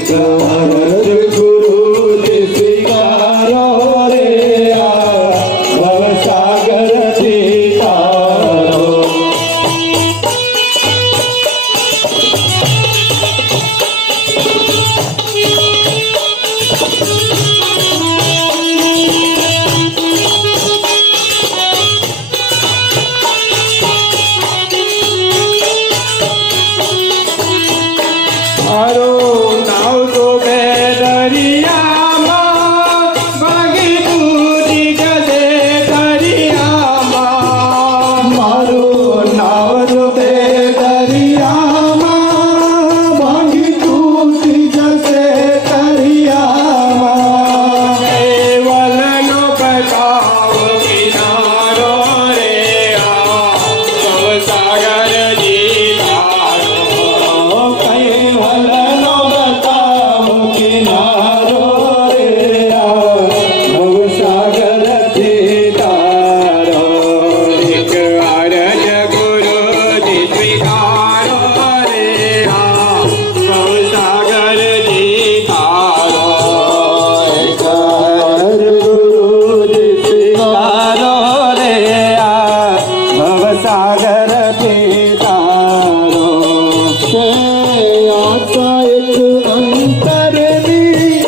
અરજ ગુરુજી સ્વીકારો રે આ ભવસાગરથી તારો. મારું નાવ તો બે દરિયામાં ભાગી તૂટી જશે દરિયામાં. મારું નાવ તો બે દરિયામાં ભાગી તૂટી જશે દરિયામાં. કેવલનો બતાવ કિનારો રે આ ભવસાગર જીતારો. કેવલનો બતાવ કિનારો રે આ ભવસાગરથી તારો. એક અરજ ગુરુજી સ્વીકારો રે આ ભવસાગરથી તારો. એક અરજ ગુરુજી સ્વીકારો રે આ ભવસાગરથી તારો. આશા એક અંતરની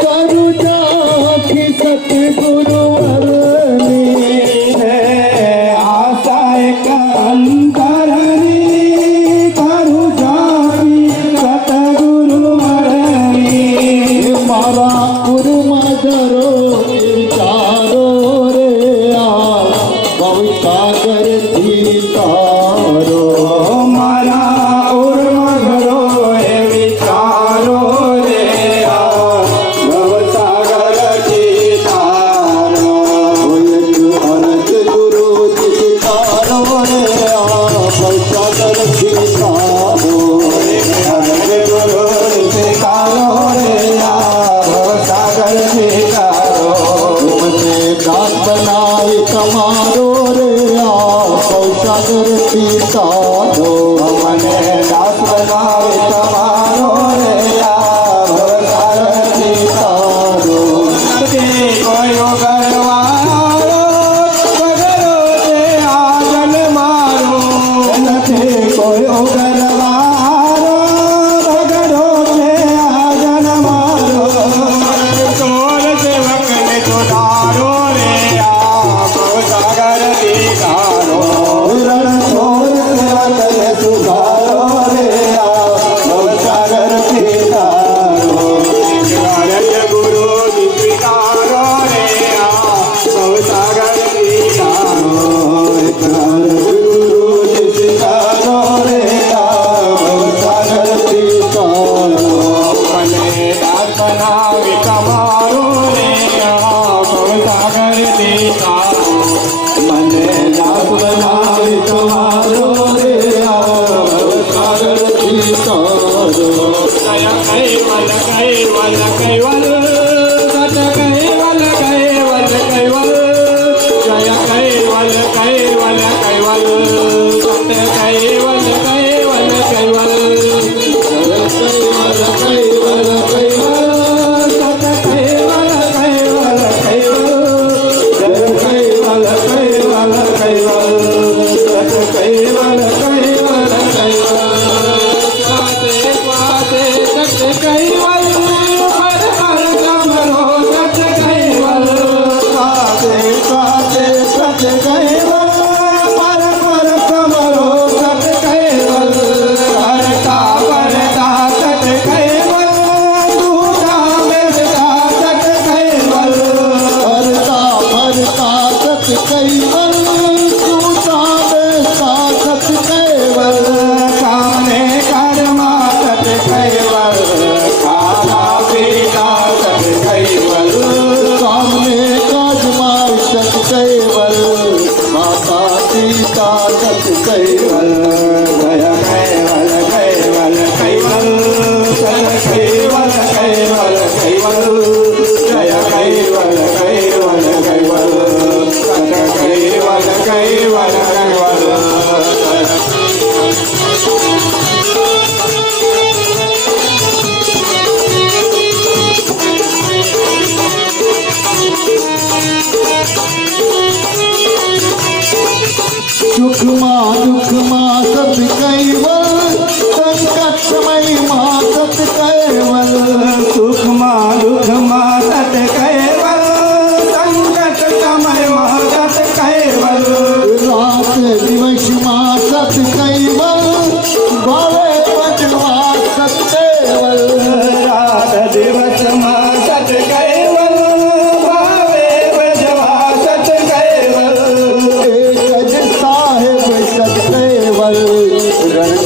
કરું જાખી સતગુરુ વરની. આશા એક અંતરની કરું જાખી સતગુરુ વરની. મારા ગુરુમાં ધરો વિચારો રે આ ભવસાગરથી તારો. મારા ઉર્માં ઘરો એ વિચારો રે આ ભવસાગરથી તારો. એક અરજ ગુરુજી સ્વીકારો રે આ ભવસાગરથી તારો. એક અરજ ગુરુજી સ્વીકારો રે આ ભવસાગરથી તારો. મને દાસ બનાવી તમારો રે આ ભવસાગરથી તારો. મને દાસ બનાવી તમારો રે આ ભવસાગરથી તારો. નથી કોઈ ગરવાળો પગલો છે આજન મારો. નથી કોઈ ગરવાળો પગલો છે આજન મારો. ચોર સેવકને ચોટારો રે આ ભવસાગરથી તારો. રણછોડ સેવકને સુધારો રે આ ભવસાગરથી તારો. અરજ ગુરુજી સ્વીકારો રે આ ભવસાગરથી તારો. અરજ ગુરુજી સ્વીકારો રે આ ભવસાગરથી તારો. મને દાસ બનાવી તમારો રે આ ભવસાગરથી તારો. મને દાસ બનાવી તમારો રે આ ભવસાગરથી તારો. જય કૈવલ કૈવલ કૈવલ સત કૈવલ કૈવલ કૈવલ. જય કૈવલ કૈવલ કૈવલ સત કૈવલ કૈવલ કૈવલ. જય કૈવલ કૈવલ કૈવલ સત કૈવલ કૈવલ કૈવલ. જય કૈવલ કૈવલ કૈવલ સત કૈવલ કૈવલ કૈવલ. સ્વાતે સ્વાતે સત કૈવલ હર હર ગમરો સત કૈવલ. સ્વાતે સ્વાતે સત કૈવલ હર હર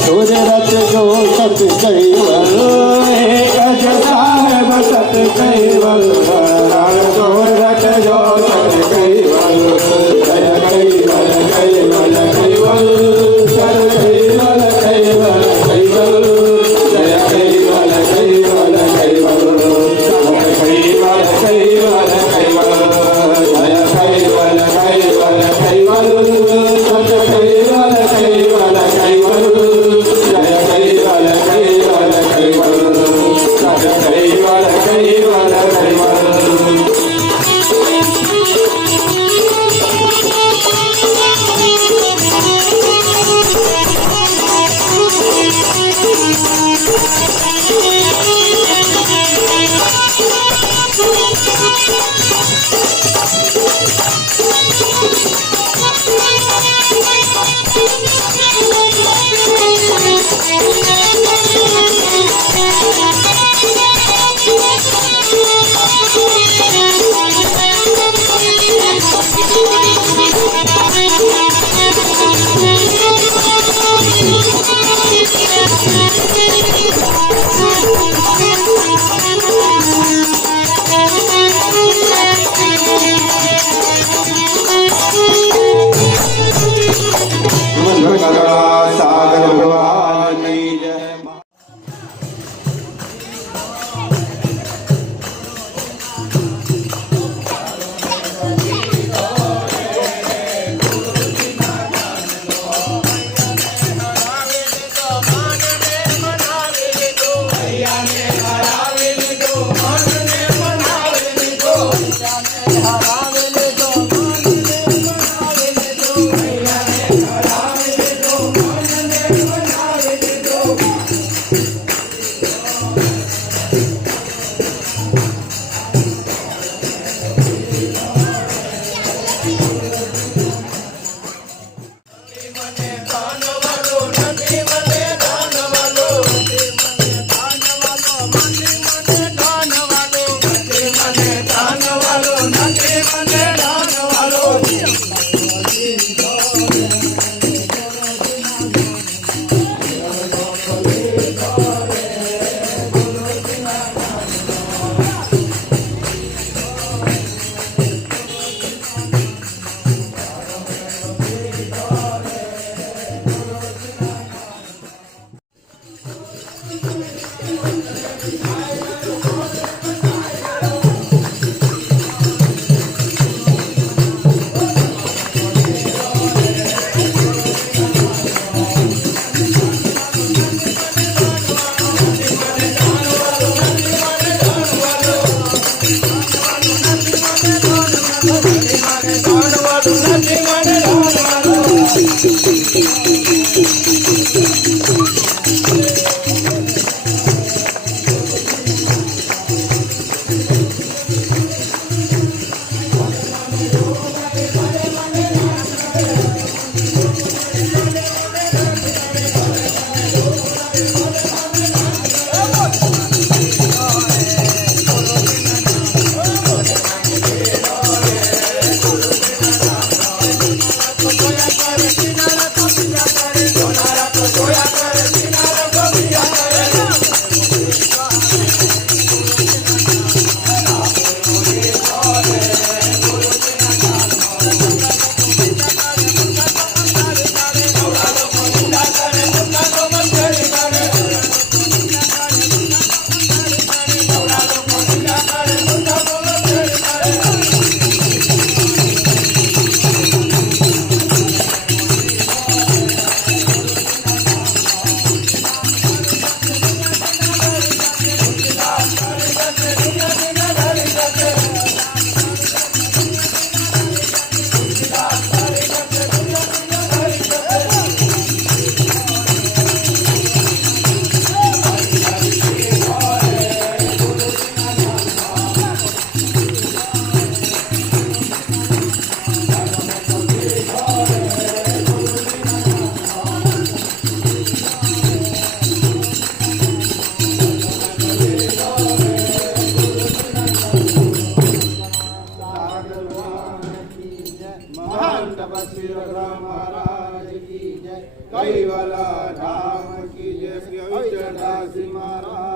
सूर्य रथ जो सत कैवल एक ज साहेब सत कैवल सूर्य रथ जो सत कैवल जय कैवल कैवल कैवल सत कैवल कैवल कैवल जय कैवल कैवल कैवल सत कैवल कैवल कैवल जय कैवल कैवल कैवल सत कैवल कैवल कैवल जय कैवल कैवल कैवल सत कैवल कैवल कैवल महान तपस्वी रघुराम महाराज की जय कैवल धाम की जय श्री अविचलदास महाराज